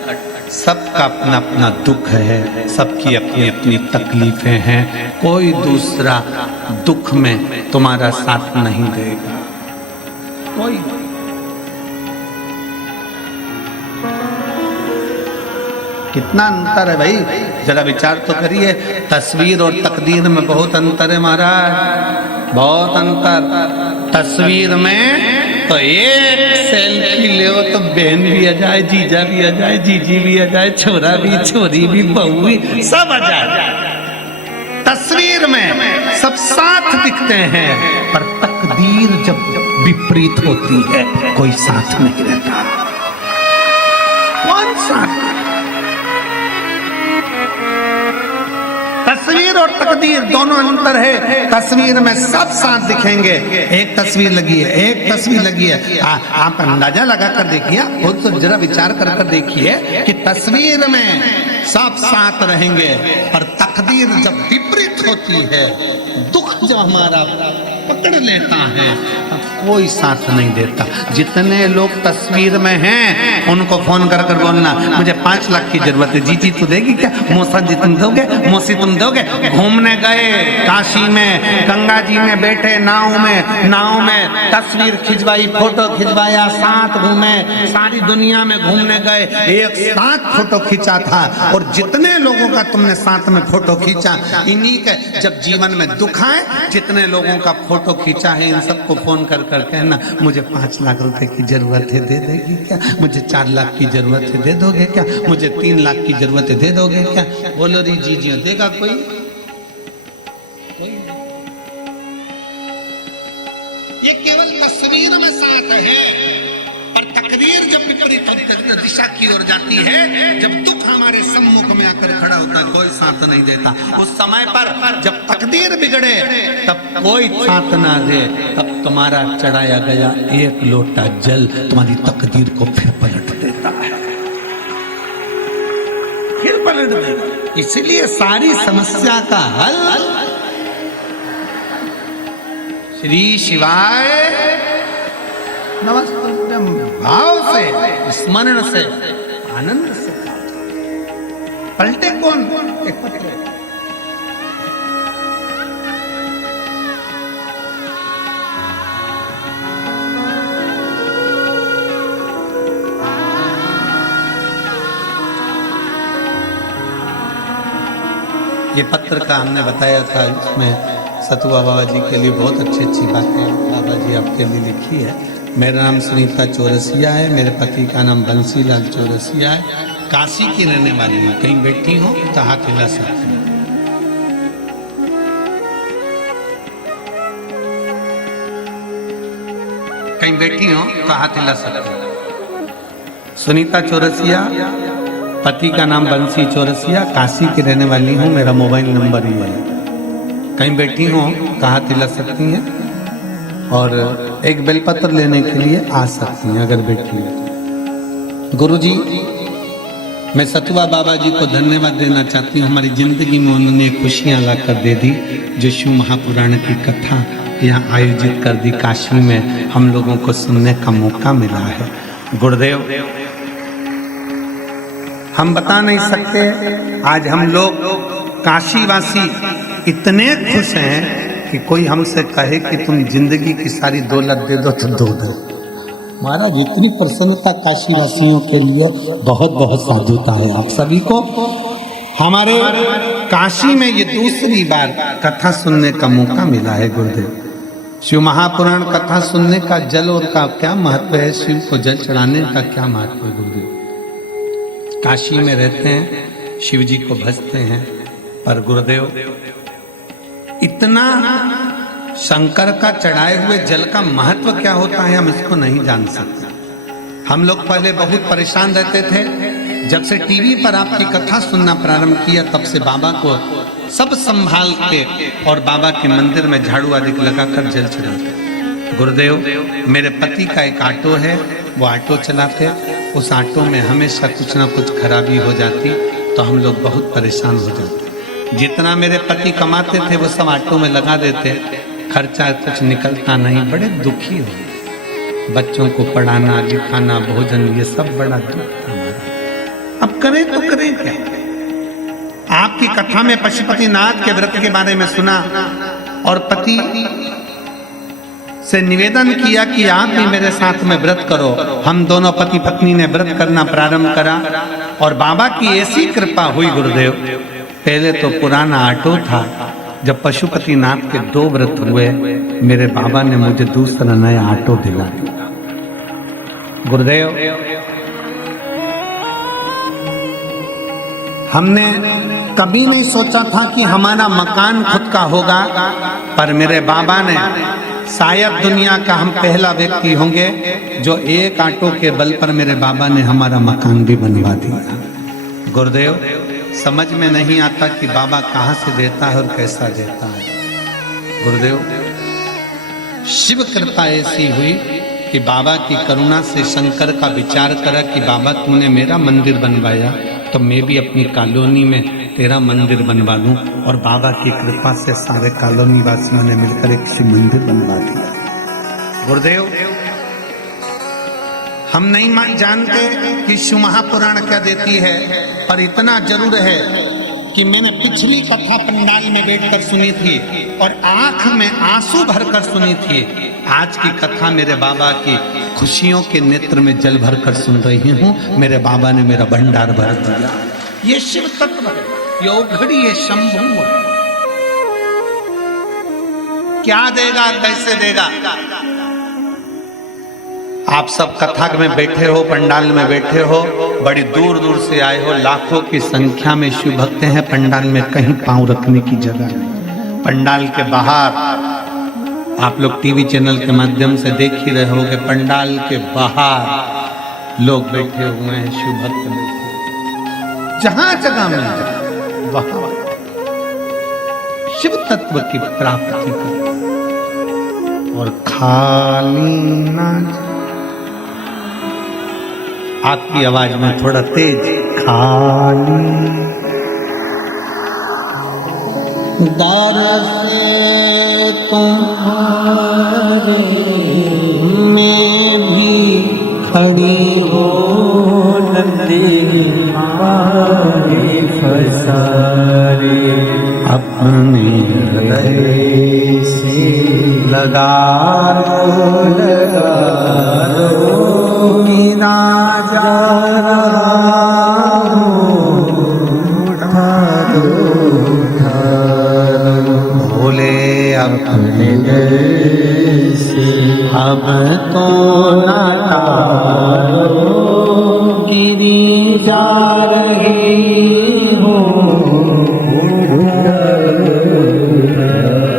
सबका अपना अपना दुख है, सबकी अपनी अपनी तकलीफें हैं। कोई दूसरा दुख में तुम्हारा साथ नहीं देगा, कोई। कितना अंतर है भाई, जरा विचार तो करिए। तस्वीर और तकदीर में बहुत अंतर है महाराज, बहुत अंतर। तस्वीर में तो एक सेल्फी ले तो बहन भी आ जाए, जीजा भी आ जाए, जीजी भी आ जाए, छोरा भी, छोरी भी, बहू भी, सब आ जाए। तस्वीर में सब साथ दिखते हैं, पर तकदीर जब विपरीत होती है कोई साथ नहीं रहता। कौन साथ? तस्वीर और तकदीर दोनों अंतर है। तस्वीर में सब साथ दिखेंगे। एक तस्वीर लगी है, एक तस्वीर लगी है, आप अंदाजा लगा कर देखिए, खुद तो जरा विचार कर कर देखिए कि तस्वीर में सब साथ रहेंगे, पर तकदीर जब विपरीत होती है, दुख जब हमारा पकड़ लेता है, कोई साथ नहीं देता। जितने लोग तस्वीर में हैं उनको फोन कर कर बोलना मुझे 5 लाख की जरूरत है। जीजी तू देगी क्या? मौसा जी तुम दोगे? मौसी तुम दोगे? घूमने गए काशी में, गंगा जी में बैठे नाव में तस्वीर खिंचवाई, फोटो खिंचवाया, साथ घूमे, सारी दुनिया में घूमने गए, एक साथ फोटो खींचा था। और जितने लोगों का तुमने साथ में फोटो खींचा, इन्हीं के जब जीवन में दुख आए, जितने लोगों का फोटो खींचा है इन सबको फोन कर कर कहना मुझे 5 लाख रुपए की जरूरत है, दे देगी क्या? मुझे 4 लाख की जरूरत है, दे दोगे क्या? मुझे 3 लाख की जरूरत है, दे दोगे क्या? बोलो री जी देगा कोई? ये केवल तस्वीर में साथ है, पर तकदीर जब विपरीत दिशा की ओर जाती है, जब दुख हमारे सम्मुख में आकर खड़ा होता है, कोई साथ नहीं देता। उस समय पर जब तकदीर बिगड़े तब कोई साथ ना दे, तब तुम्हारा चढ़ाया गया 1 लोटा जल तुम्हारी तकदीर को फिर पलट देता है, फिर पलट देता। इसलिए सारी समस्या का हल श्री शिवाय नमस्ते भाव से, स्मरण से, आनंद से। पलटे कौन? एक पत्र। ये पत्र का हमने बताया था, इसमें सतुआ बाबा जी के लिए बहुत अच्छी अच्छी बातें बाबा जी आपके लिए लिखी है। मेरा नाम सुनीता चौरसिया है, मेरे पति का नाम बंसीलाल चौरसिया है, काशी की रहने वाली हूँ। कहीं बैठी हूँ तो हाथ हिला सकती हूँ। कहीं बैठी हूँ तो हाथ हिला सकती हूँ। सुनीता चौरसिया, पति का नाम बंसी चौरसिया, काशी की रहने वाली हूँ, मेरा मोबाइल नंबर ये है। कहीं बैठी हो तो हाथ हिला सकती हैं और एक बेलपत्र लेने के लिए आ सकती हैं अगर बैठी है। गुरुजी, मैं सतुआ बाबा जी को धन्यवाद देना चाहती हूँ। हमारी जिंदगी में उन्होंने खुशियाँ ला कर दे दी। जो शिव महापुराण की कथा यहाँ आयोजित कर दी, काशी में हम लोगों को सुनने का मौका मिला है। गुरुदेव, हम बता नहीं सकते, आज हम लोग काशीवासी इतने खुश हैं कि कोई हमसे कहे कि तुम जिंदगी की सारी दौलत दे दो तो दो दो। महाराज, इतनी प्रसन्नता काशीवासियों के लिए बहुत बहुत साधुता है आप सभी को। हमारे काशी में ये दूसरी बार कथा सुनने का मौका मिला है। गुरुदेव, शिव महापुराण कथा सुनने का जल और का क्या महत्व है, शिव को जल चढ़ाने का क्या महत्व है। गुरुदेव, काशी में रहते हैं, शिव जी को भजते हैं, पर गुरुदेव इतना शंकर का चढ़ाए हुए जल का महत्व क्या होता है हम इसको नहीं जान सकते। हम लोग पहले बहुत परेशान रहते थे, जब से टीवी पर आपकी कथा सुनना प्रारंभ किया तब से बाबा को सब संभाल के और बाबा के मंदिर में झाड़ू आदि लगाकर जल चढ़ाते। गुरुदेव, मेरे पति का एक ऑटो है, वो ऑटो चलाते, उस ऑटो में हमेशा कुछ ना कुछ खराबी हो जाती तो हम लोग बहुत परेशान हो जाते। जितना मेरे पति कमाते थे वो सब ऑटो में लगा देते, खर्चा कुछ निकलता नहीं, बड़े दुखी हो। बच्चों को पढ़ाना लिखाना भोजन ये सब बड़ा दुख था। अब करें तो करें क्या? आपकी कथा में पशुपतिनाथ के व्रत के बारे में सुना और पति से निवेदन किया कि आप भी मेरे साथ में व्रत करो। हम दोनों पति पत्नी ने व्रत करना प्रारंभ करा और बाबा की ऐसी कृपा हुई। गुरुदेव, पहले तो पुराना ऑटो था, जब पशुपतिनाथ के 2 व्रत हुए मेरे बाबा ने मुझे दूसरा नया ऑटो दिला दिया। गुरुदेव, हमने कभी नहीं सोचा था कि हमारा मकान खुद का होगा, पर मेरे बाबा ने, शायद दुनिया का हम पहला व्यक्ति होंगे जो एक ऑटो के बल पर मेरे बाबा ने हमारा मकान भी बनवा दिया। गुरुदेव, समझ में नहीं आता कि बाबा कहाँ से देता है और कैसा देता है। गुरुदेव, शिव कृपा ऐसी हुई कि बाबा की करुणा से शंकर का विचार करा कि बाबा तूने मेरा मंदिर बनवाया तो मैं भी अपनी कॉलोनी में तेरा मंदिर बनवा लूं, और बाबा की कृपा से सारे कॉलोनी वासियों ने मिलकर एक शिव मंदिर बनवा दिया। गुरुदेव, हम नहीं जानते कि शिव महापुराण क्या देती है, पर इतना जरूर है कि मैंने पिछली कथा पंडाल में बैठकर सुनी थी और आंख में आंसू भरकर सुनी थी। आज की कथा मेरे बाबा की खुशियों के नेत्र में जल भरकर सुन रही हूँ। मेरे बाबा ने मेरा भंडार भर दिया। ये शिव तत्व है, ये औघड़ी है, शंभु है। क्या देगा, कैसे देगा? आप सब कथा में बैठे हो, पंडाल में बैठे हो, बड़ी दूर दूर से आए हो, लाखों की संख्या में शिव भक्त हैं। पंडाल में कहीं पांव रखने की जगह नहीं। पंडाल के बाहर आप लोग टीवी चैनल के माध्यम से देख ही रहे हो कि पंडाल के बाहर लोग बैठे हुए हैं, शिव भक्त बैठे, जहां जगह मिल जाए वहां शिव तत्व की प्राप्ति कर और खाली ना। आपकी आवाज में थोड़ा तेज, खाली दर से तुम्हारे में भी खड़ी हो हमारे फसारे अपने हृदय से लगा भोले अपने से अब तो ना गिरी जा रही हो।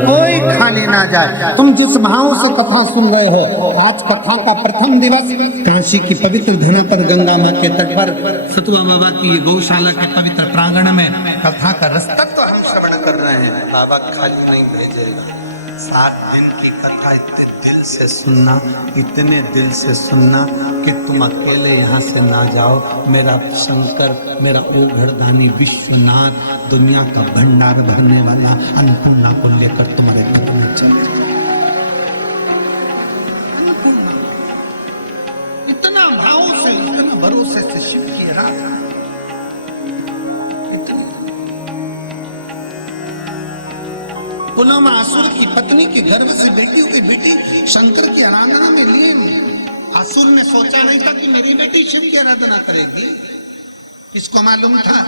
कोई खाली ना जाए। तुम जिस भाव से कथा सुन रहे हो, आज कथा का प्रथम दिवस काशी की पवित्र धरा पर, गंगा माँ के तट पर, सतुआ बाबा की गौशाला के पवित्र प्रांगण में कथा का रस तत्व हम श्रवण कर रहे हैं। बाबा खाली नहीं भेजेगा। 7 दिन की कथा इतने दिल से सुनना, इतने दिल से सुनना कि तुम अकेले यहाँ से ना जाओ। मेरा शंकर, मेरा ओघड़दानी विश्वनाथ, दुनिया का भंडार भरने वाला अन्नपूर्णा को लेकर तुम्हारे घर में चले। इतना भाव से, इतना भरोसे से शिव की आराधना, असुर की पत्नी के गर्भ से बेटी हुई बेटी शंकर की आराधना में लिए। असुर ने सोचा नहीं था कि मेरी बेटी शिव की आराधना करेगी। किसको मालूम था?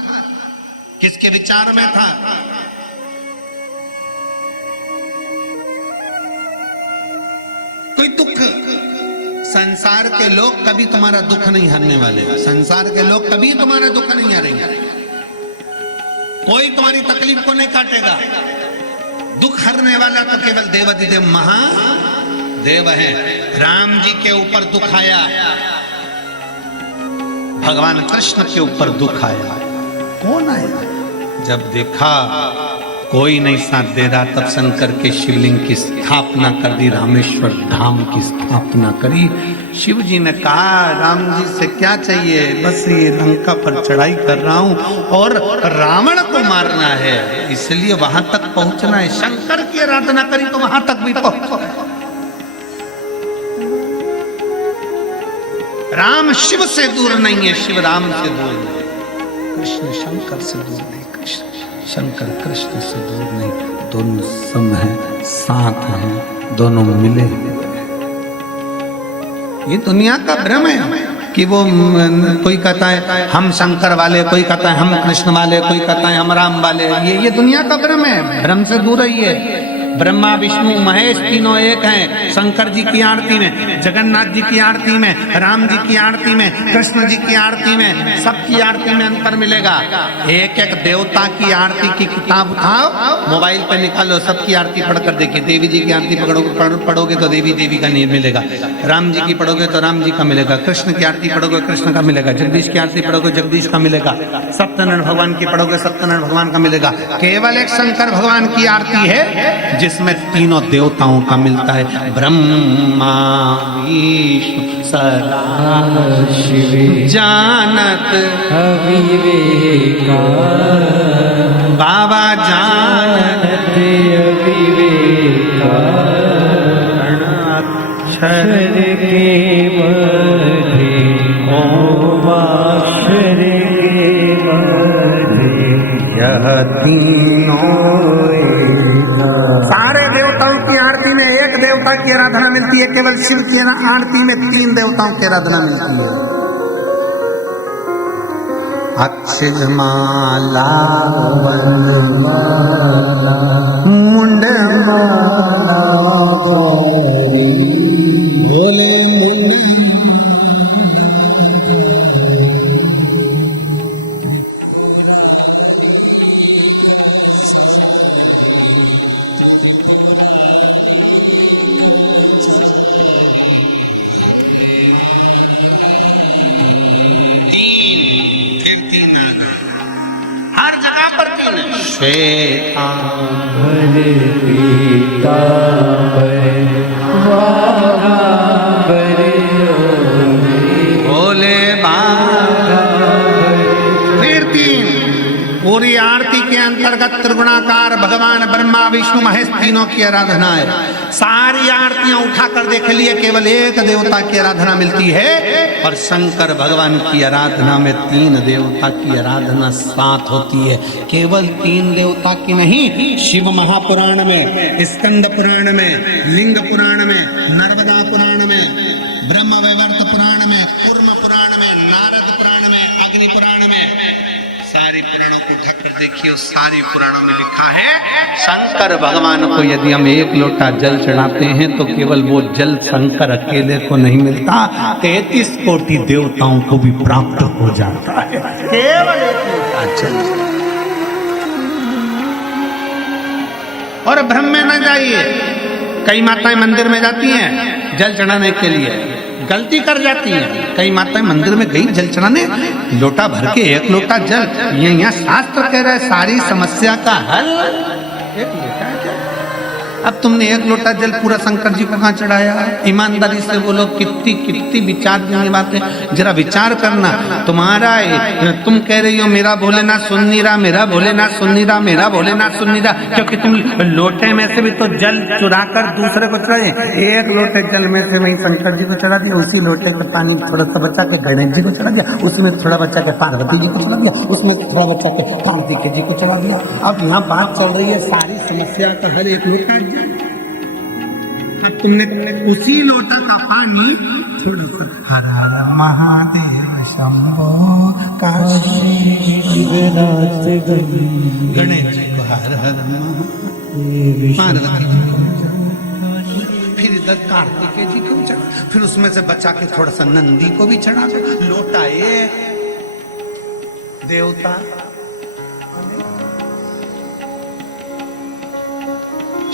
किसके विचार में था? कोई दुख, संसार के लोग कभी तुम्हारा दुख नहीं हरने वाले। संसार के लोग कभी तुम्हारा दुख नहीं हरेंगे। कोई तुम्हारी तकलीफ को नहीं काटेगा। दुख हरने वाला तो केवल देवाधिदेव महादेव है। राम जी के ऊपर दुख आया, भगवान कृष्ण के ऊपर दुख आया। कौन आया? जब देखा कोई नहीं साथ दे रहा, तब शंकर के शिवलिंग की स्थापना कर दी, रामेश्वर धाम की स्थापना करी। शिव जी ने कहा, राम जी से क्या चाहिए? बस ये लंका पर चढ़ाई कर रहा हूं और रावण को मारना है, इसलिए वहां तक पहुंचना है। शंकर की आराधना करी तो वहां तक भी पहुंच। राम शिव से दूर नहीं है, शिव राम से दूर नहीं, कृष्ण शंकर से दूर नहीं, कृष्ण शंकर कृष्ण से दूर नहीं। दोनों सम है, साथ हैं, दोनों मिले। ये दुनिया का भ्रम है कि वो कोई कहता है हम शंकर वाले, कोई कहता है हम कृष्ण वाले, कोई कहता है हम राम वाले। ये दुनिया का भ्रम है। भ्रम से दूर रहिए। ब्रह्मा विष्णु महेश तीनों एक हैं। शंकर जी की आरती में, जगन्नाथ जी की आरती में, राम जी की आरती में, कृष्ण जी की आरती में, सबकी आरती में अंतर मिलेगा। एक एक देवता की आरती की किताब उठाओ, मोबाइल पे निकालो, सबकी आरती पढ़कर देखिए। देवी जी की आरती पढ़ोगे तो देवी देवी का नहीं मिलेगा, राम जी की पढ़ोगे तो राम जी का मिलेगा, कृष्ण की आरती पढ़ोगे कृष्ण का मिलेगा, जगदीश की आरती पढ़ोगे जगदीश का मिलेगा, सत्यनारायण भगवान की पढ़ोगे सत्यनारायण भगवान का मिलेगा। केवल एक शंकर भगवान की आरती है जिसमें तीनों देवताओं का मिलता है। ब्रह्मा विष्णु सदा शिव जानत अविवेका, बाबा जानत अविवेका, अक्षर के मध्य ओमाक्षर के मध्य यह तीनों सारे देवताओं की आरती में एक देवता की आराधना मिलती है, केवल शिव की आरती में 3 देवताओं की आराधना मिलती है। अक्षमाला मुंडमाला बोले मुंड हर जगह पर 3 श्वेतांबर भोले बाबा। फिर 3 पूरी आरती के अंतर्गत त्रिगुणाकार भगवान ब्रह्मा विष्णु महेश तीनों की आराधना है। सारी आरतियां उठाकर देख लिए, केवल एक देवता की आराधना मिलती है, और शंकर भगवान की आराधना में 3 देवता की आराधना साथ होती है। केवल 3 देवता की नहीं, शिव महापुराण में, स्कंद पुराण में, लिंग पुराण में, नर्मदा पुराण में, ब्रह्म वैवर्त पुराण में, कूर्म पुराण में, नारद पुराण में, अग्नि पुराण में, सारी पुराणों को उठाकर देखिए, सारी पुराणों में लिखा है शंकर भगवान को यदि हम 1 लोटा जल चढ़ाते हैं तो केवल वो जल शंकर अकेले को नहीं मिलता, 33 कोटि देवताओं को भी प्राप्त हो जाता है, केवल 1 लोटा जल। और भ्रम में न जाइए, कई माताएं मंदिर में जाती हैं जल चढ़ाने के लिए, गलती कर जाती हैं। कई माताएं मंदिर में गई जल चढ़ाने, लोटा भर के 1 लोटा जल, ये यहाँ शास्त्र कह रहा है सारी समस्या का हल 1 लोटा जल। अब तुमने 1 लोटा जल पूरा शंकर जी को कहाँ चढ़ाया? ईमानदारी से बोलो, कितनी विचार की बात है, जरा विचार करना। तुम्हारा तुम कह रही हो मेरा भोलेनाथ सुन नहीं रहा, मेरा भोलेनाथ सुन नहीं रहा, मेरा भोलेनाथ सुन नहीं रहा, क्योंकि तुम लोटे में से भी तो जल चुरा कर दूसरे को चढ़ाए। 1 लोटे जल में से वही शंकर जी को चढ़ा दिया, उसी लोटे का पानी थोड़ा सा बचा के गणेश जी को चढ़ा दिया, उसमें थोड़ा बचा के पार्वती जी को चढ़ा दिया, उसमें थोड़ा बचा के कार्तिक जी को चढ़ा दिया। अब यहाँ बात चल रही है सारी समस्या का हर 1 लोटा। अब तुमने उसी लोटा का पानी थोड़ा सा हर हर महादेव शंभो काशी गणेश जी को हर हर महादेव, पार्वती जी को, फिर इधर कार्तिकेय जी को चढ़ा, फिर उसमें से बचा के थोड़ा सा नंदी को भी चढ़ा। लोटा ये देवता।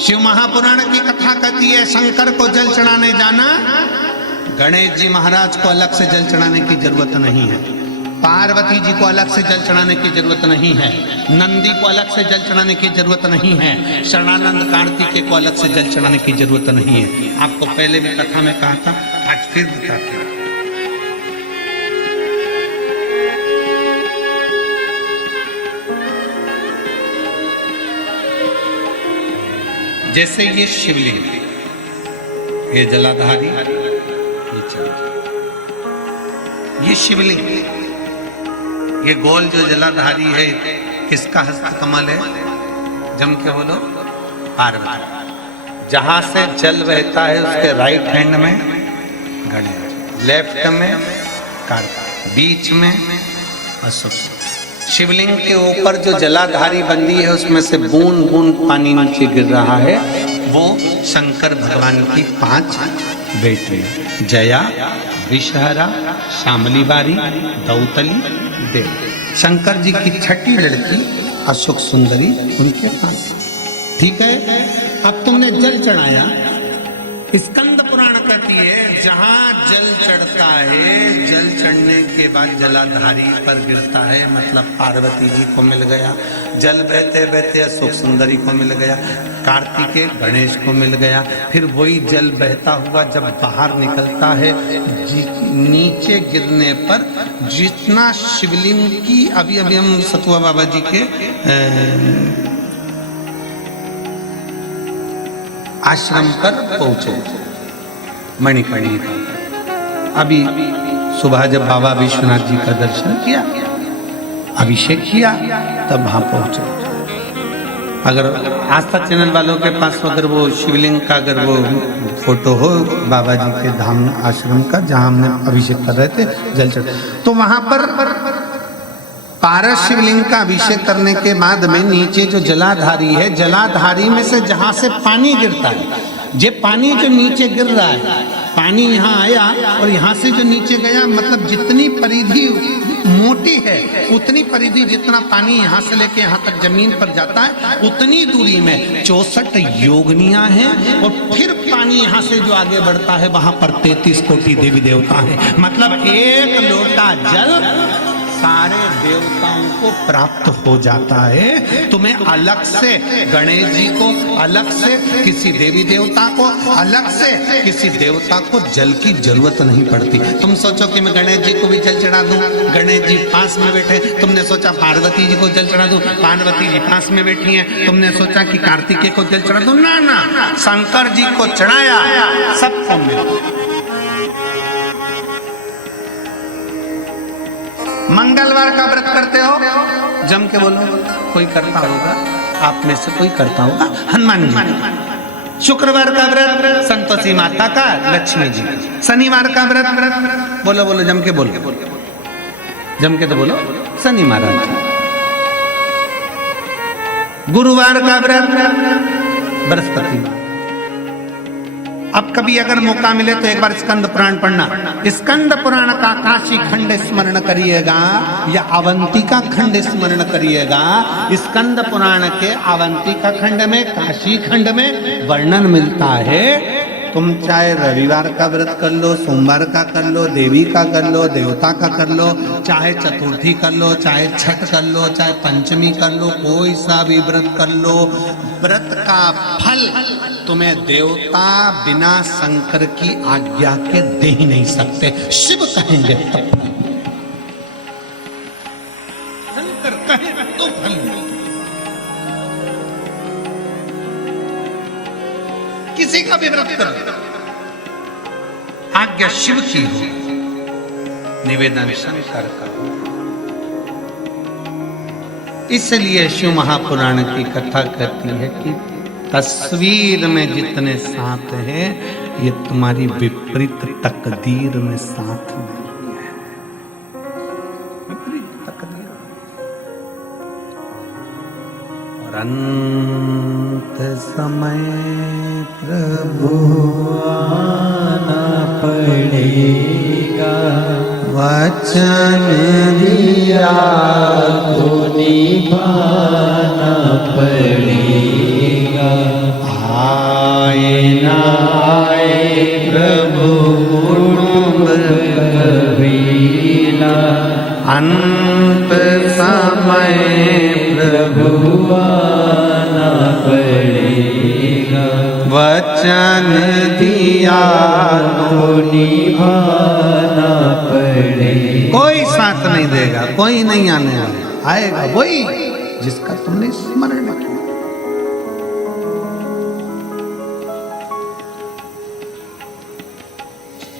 शिव महापुराण की कथा कहती है शंकर को जल चढ़ाने जाना, गणेश जी महाराज को अलग से जल चढ़ाने की जरूरत नहीं है, पार्वती जी को अलग से जल चढ़ाने की जरूरत नहीं है, नंदी को अलग से जल चढ़ाने की जरूरत नहीं है, शरणानंद कार्तिकेय को अलग से जल चढ़ाने की जरूरत नहीं है। आपको पहले भी कथा में कहा था, आज फिर बताते हैं। जैसे ये शिवलिंग, ये जलाधारी, ये शिवलिंग, ये गोल जो जलाधारी है, किसका हस्त कमल है? जम के बोलो, पार्वती। जहां से जल बहता है उसके राइट हैंड में गणेश, लेफ्ट में कार्तिक, बीच में अशोक। शिवलिंग के ऊपर जो जलाधारी बंदी है उसमें से बूंद बूंद पानी नीचे गिर रहा है, वो शंकर भगवान की 5 बेटे, जया, विषहरा, शामली बारी, दौतली, देव। शंकर जी की 6ठी लड़की अशोक सुंदरी उनके पास। ठीक है, अब तुमने जल चढ़ाया। स्कंद पुराण कहती है जहां जल चढ़ता है, जल चढ़ने के बाद जलाधारी पर गिरता है, मतलब पार्वती जी को मिल गया। जल बहते बहते अशोक सुंदरी को मिल गया, कार्तिकेय गणेश को मिल गया। फिर वही जल बहता हुआ जब बाहर निकलता है, नीचे गिरने पर जितना शिवलिंग की, अभी हम सतुआ बाबा जी के आश्रम पर पहुंचे, मणिकर्णिका। अभी सुबह जब बाबा विश्वनाथ जी का दर्शन किया, अभिषेक किया, तब वहां पहुंचे। अगर आस्था चैनल वालों के पास अगर वो शिवलिंग का अगर वो फोटो हो बाबा जी के धाम आश्रम का जहां हमने अभिषेक कर रहे थे जल चढ़, तो वहां पर पारस शिवलिंग का अभिषेक करने के बाद में नीचे जो जलाधारी है, जलाधारी में से जहां से पानी गिरता है, जे पानी जो नीचे गिर रहा है, पानी यहाँ आया और यहाँ से जो नीचे गया, मतलब जितनी परिधि मोटी है उतनी परिधि जितना पानी यहाँ से लेके यहाँ तक जमीन पर जाता है उतनी दूरी में 64 योगनियां हैं, और फिर पानी यहाँ से जो आगे बढ़ता है वहां पर 33 कोटि देवी देवता है। मतलब एक लोटा जल सारे देवताओं को प्राप्त हो जाता है। तुम्हें अलग से गणेश जी को, अलग से किसी देवी देवता को, अलग से किसी देवता को जल की जरूरत नहीं पड़ती। तुम सोचो कि मैं गणेश जी को भी जल चढ़ा दूं, गणेश जी पास में बैठे, तुमने सोचा पार्वती जी को जल चढ़ा दूं, पार्वती जी पास में बैठी हैं, तुमने सोचा कि कार्तिकेय को जल चढ़ा दूं, ना ना, शंकर जी को चढ़ाया, सबको मिला। मंगलवार का व्रत करते हो, जम के बोलो, कोई करता होगा, आप में से कोई करता होगा, हनुमान जी। शुक्रवार का व्रत संतोषी माता का, लक्ष्मी जी। शनिवार का व्रत बोलो बोलो, जम के बोलो, जम के तो बोलो, शनि महाराज। गुरुवार का व्रत बृहस्पति। अब कभी अगर मौका मिले तो एक बार स्कंद पुराण पढ़ना। स्कंद पुराण का काशी खंड स्मरण करिएगा या अवंतिका खंड स्मरण करिएगा। स्कंद पुराण के अवंतिका खंड में, काशी खंड में वर्णन मिलता है। तुम चाहे रविवार का व्रत कर लो, सोमवार का कर लो, देवी का कर लो, देवता का कर लो, चाहे चतुर्थी कर लो, चाहे छठ कर लो, चाहे पंचमी कर लो, कोई सा भी व्रत कर लो, व्रत का फल तुम्हें देवता बिना शंकर की आज्ञा के दे ही नहीं सकते। शिव कहेंगे तब, शंकर कहेंगे तो फल नहीं। किसी का भी व्रत करो, आज्ञा शिव की हो, निवेदन शंकर का हो। इसलिए शिव महापुराण की कथा कहती है कि तस्वीर में जितने साथ हैं ये तुम्हारी विपरीत तकदीर में साथ नहीं है। विपरीत तकदीर और अंत समय प्रभु आना पड़ेगा, वचन दिया तो निभाना पड़ेगा। आए ना आए प्रभु कुटुंब कबीला, अंत समय प्रभु आना पड़ेगा, वचन दिया तो निभाना पड़ेगा। कोई साथ नहीं देगा, कोई नहीं आने वाला, आएगा वही जिसका तुमने स्मरण किया।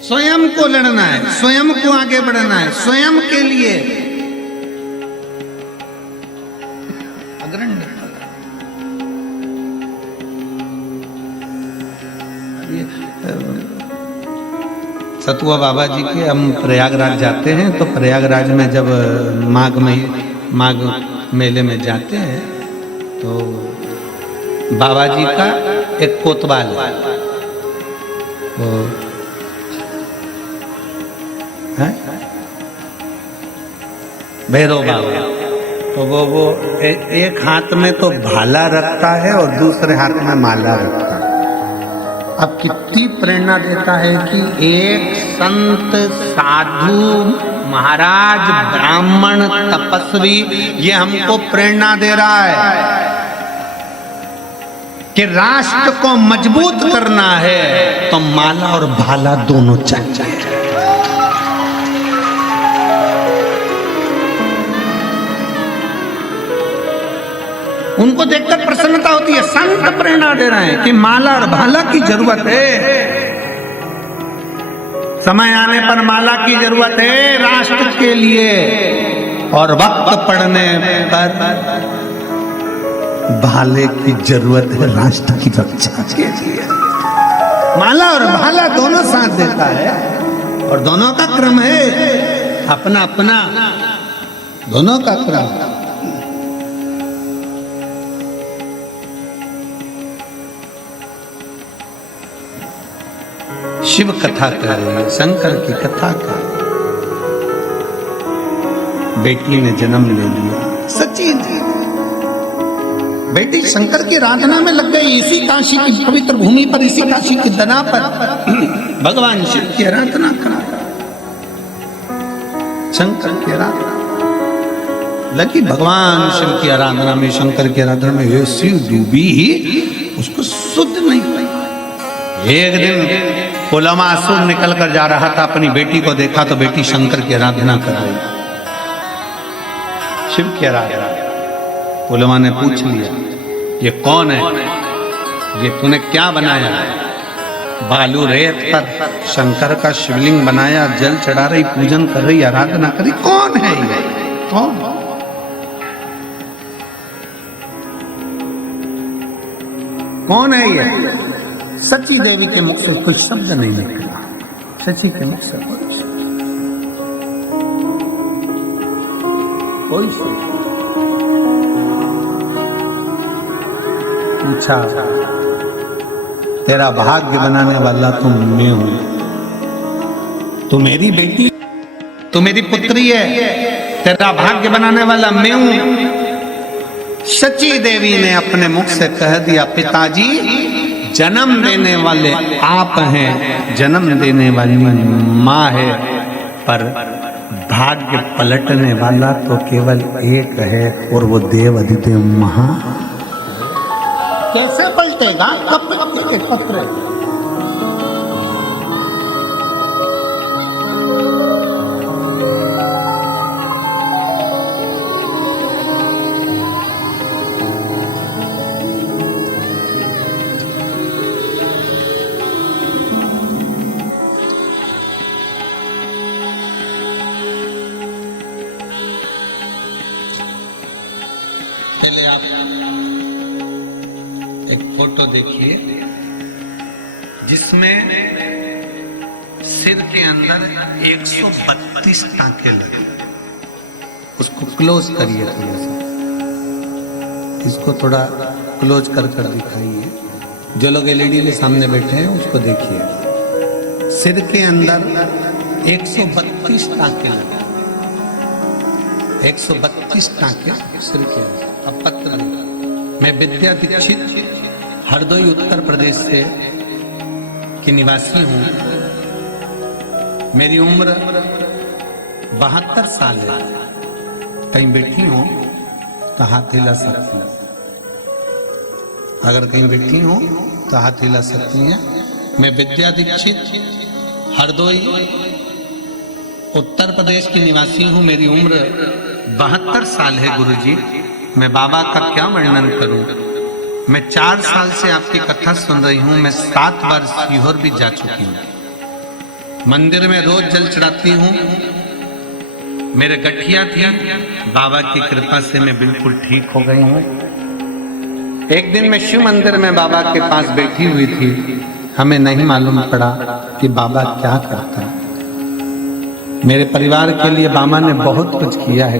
स्वयं को लड़ना है, स्वयं को आगे बढ़ना है, स्वयं के लिए अग्रणी। सतुआ बाबा जी के हम प्रयागराज जाते हैं, तो प्रयागराज में जब माघ मेले में जाते हैं तो बाबा जी का एक कोतवाल है, भैरव बाबा, तो वो एक हाथ में तो भाला रखता है और दूसरे हाथ में माला रखता है। अब कितनी प्रेरणा देता है कि एक संत, साधु, महाराज, ब्राह्मण, तपस्वी ये हमको प्रेरणा दे रहा है कि राष्ट्र को मजबूत करना है तो माला और भाला दोनों चाहिए। उनको देखकर प्रसन्नता होती है। संत प्रेरणा दे रहे हैं कि माला और भाला की जरूरत है। समय आने पर माला की जरूरत है राष्ट्र के लिए, और वक्त पड़ने पर भाले की जरूरत है राष्ट्र की रक्षा के लिए। माला और भाला दोनों साथ देता है, और दोनों का क्रम है अपना अपना, दोनों का क्रम। शिव कथा कर रही है, शंकर की कथा कर। बेटी ने जन्म ले लिया, सच्ची बेटी शंकर की आराधना में लग गई। इसी काशी की पवित्र भूमि पर, इसी काशी की दना पर भगवान शिव की आराधना करा, शंकर की आराधना लगी। भगवान शिव की आराधना में, शंकर की आराधना में ऐसी डूबी उसको सुध नहीं पाई। एक दिन पुलमासुर निकल कर जा रहा था, अपनी बेटी को देखा तो बेटी शंकर की आराधना कर रही, शिव की आराधना। पुलमा ने पूछ लिया, ये कौन है, ये तूने क्या बनाया? बालू रेत पर शंकर का शिवलिंग बनाया, जल चढ़ा रही, पूजन कर रही, आराधना कर रही, कौन है ये? कौन? कौन है ये? सची देवी के मुख से कोई शब्द नहीं निकला, सची के मुख से कोई शब्द। पूछा, तेरा भाग्य बनाने वाला तो मैं हूं, तू मेरी बेटी, तू मेरी पुत्री है, तेरा भाग्य बनाने वाला मैं हूं। सची देवी ने अपने मुख से कह दिया, पिताजी जन्म देने वाले आप हैं, जन्म देने वाली माँ है, पर भाग्य पलटने वाला तो केवल एक है, और वो देव अधिदेव महा। कैसे पलटेगा? कब पलटेगा? पत्र पहले आप एक फोटो देखिए जिसमें सिर के अंदर 132 टांके लगे। उसको क्लोज करिए थोड़ा सा, इसको थोड़ा क्लोज कर दिखाइए। जो लोग एलईडी के सामने बैठे हैं उसको देखिए। सिर के अंदर 132 टांके लगे, 132 टांके सिर के अंदर। अब पत्र, मैं विद्या दीक्षित हरदोई उत्तर प्रदेश से की निवासी हूँ। मेरी उम्र 72 साल है। कहीं बैठी हूँ तो हाथ हिला सकती हूँ, अगर कहीं बैठी हूँ तो हाथ हिला सकती हैं। मैं विद्या दीक्षित हरदोई उत्तर प्रदेश की निवासी हूँ। मेरी उम्र 72 साल है। गुरुजी, मैं बाबा का क्या वर्णन करूं। मैं 4 साल से आपकी कथा सुन रही हूं। मैं 7 बार सीहोर भी जा चुकी हूं। मंदिर में रोज जल चढ़ाती हूं। मेरे गठिया थी, बाबा की कृपा से मैं बिल्कुल ठीक हो गई हूं। एक दिन मैं शिव मंदिर में बाबा के पास बैठी हुई थी। हमें नहीं मालूम पड़ा कि बाबा क्या करता है। मेरे परिवार के लिए बाबा ने बहुत कुछ किया है।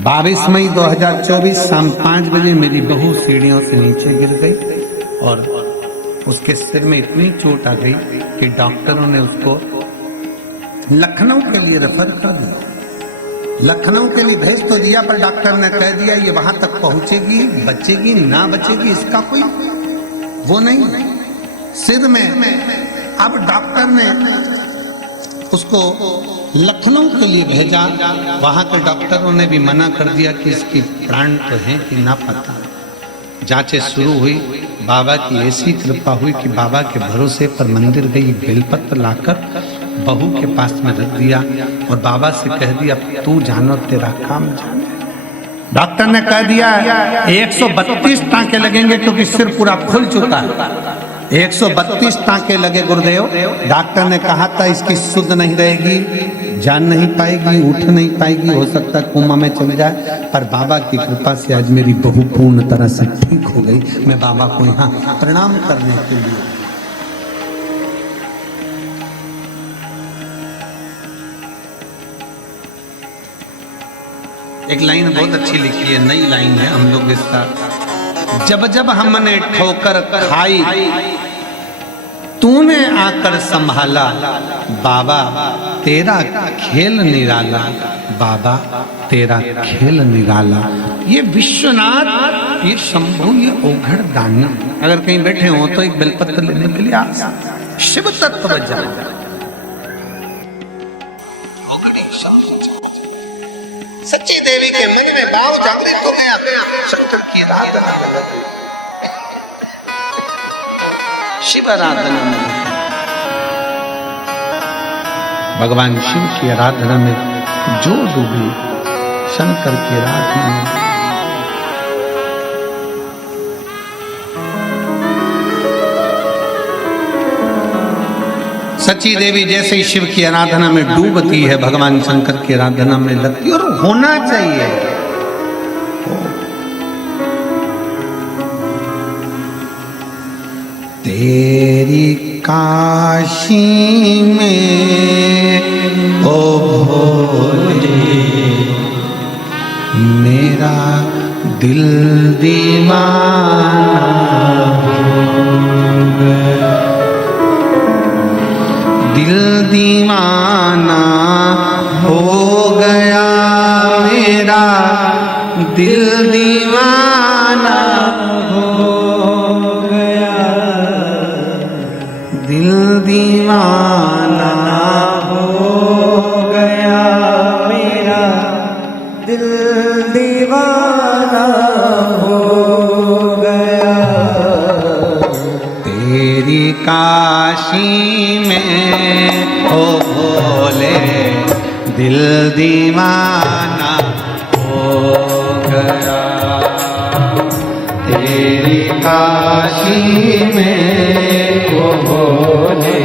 22 मई 2024 शाम 5 बजे मेरी बहू सीढ़ियों से नीचे गिर गई और उसके सिर में इतनी चोट आ गई कि डॉक्टरों ने उसको लखनऊ के लिए रेफर कर दिया। लखनऊ के लिए भेज तो दिया, पर डॉक्टर ने कह दिया ये वहां तक पहुंचेगी, बचेगी ना बचेगी इसका कोई वो नहीं। सिर में अब डॉक्टर ने उसको लखनऊ के लिए भेजा। वहां के डॉक्टरों ने भी मना कर दिया कि इसकी प्राण तो है कि ना पता। जांचें शुरू हुई। बाबा की ऐसी कृपा हुई कि बाबा के भरोसे पर मंदिर गई, बेलपत्र लाकर बहू के पास में रख दिया और बाबा से कह दिया तू जानो तेरा काम जाने। डॉक्टर ने कह दिया 132 टांके लगेंगे क्योंकि सिर पूरा खुल चुका है। 132 टांके लगे गुरुदेव। डॉक्टर ने कहा था इसकी शुद्ध नहीं रहेगी, जान नहीं पाएगी, उठ नहीं पाएगी, हो सकता है कोमा में चल जाए। पर बाबा की कृपा से आज मेरी बहू पूर्ण तरह से ठीक हो गई। मैं बाबा को यहाँ प्रणाम करने के लिए एक लाइन बहुत अच्छी लिखी है, नई लाइन है। हम लोग इसका जब जब हमने ठोकर खाई तूने आकर संभाला, बाबा तेरा खेल निराला, बाबा तेरा खेल निराला। ये विश्वनाथ, ये शंभु, ये ओघड़ दानी अगर कहीं बैठे हो तो एक बेलपत्र लेने के लिए आ शिव तत्व बजा। सच्ची देवी के मन में भाव जागृत हो गया, शंकर की आराधना, शिव आराधना, भगवान शिव की आराधना में जो डूबी, शंकर की आराधना में। सच्ची देवी जैसे ही शिव की आराधना में डूबती है, भगवान शंकर की आराधना में लगती है। और होना चाहिए। तेरी काशी में ओ भोले मेरा दिल दीवाना हो गया, दिल दीवाना हो गया मेरा, दिल दीवाना हो गया, दिल दीवाना हो गया मेरा, दिल दीवाना हो गया। तेरी काशी में हो भोले दिल दीवाना हो गया, तेरी काशी में हो भोले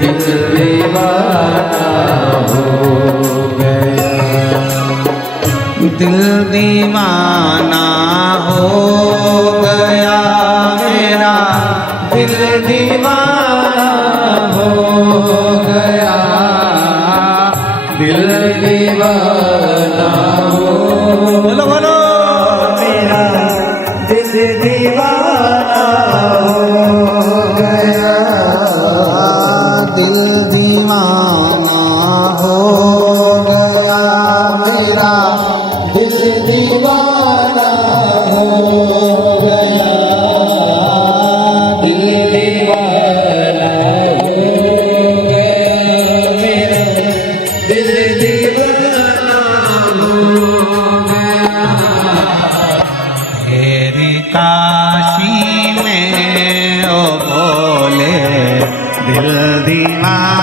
दिल दीवाना हो गया, दिल दीवाना हो गया मेरा, दिल दीवाना हो गया, दिल दीवाना हो, बोलो बोलो मेरा दिल दीवाना हो गया, दिल दीवाना हो गया मेरा, दिल दीवाना हो गया, दिल दीवाना हो गया मेरा, दिल दीवाना हो गया। तेरी काशी में ओ भोले दिल दीवाना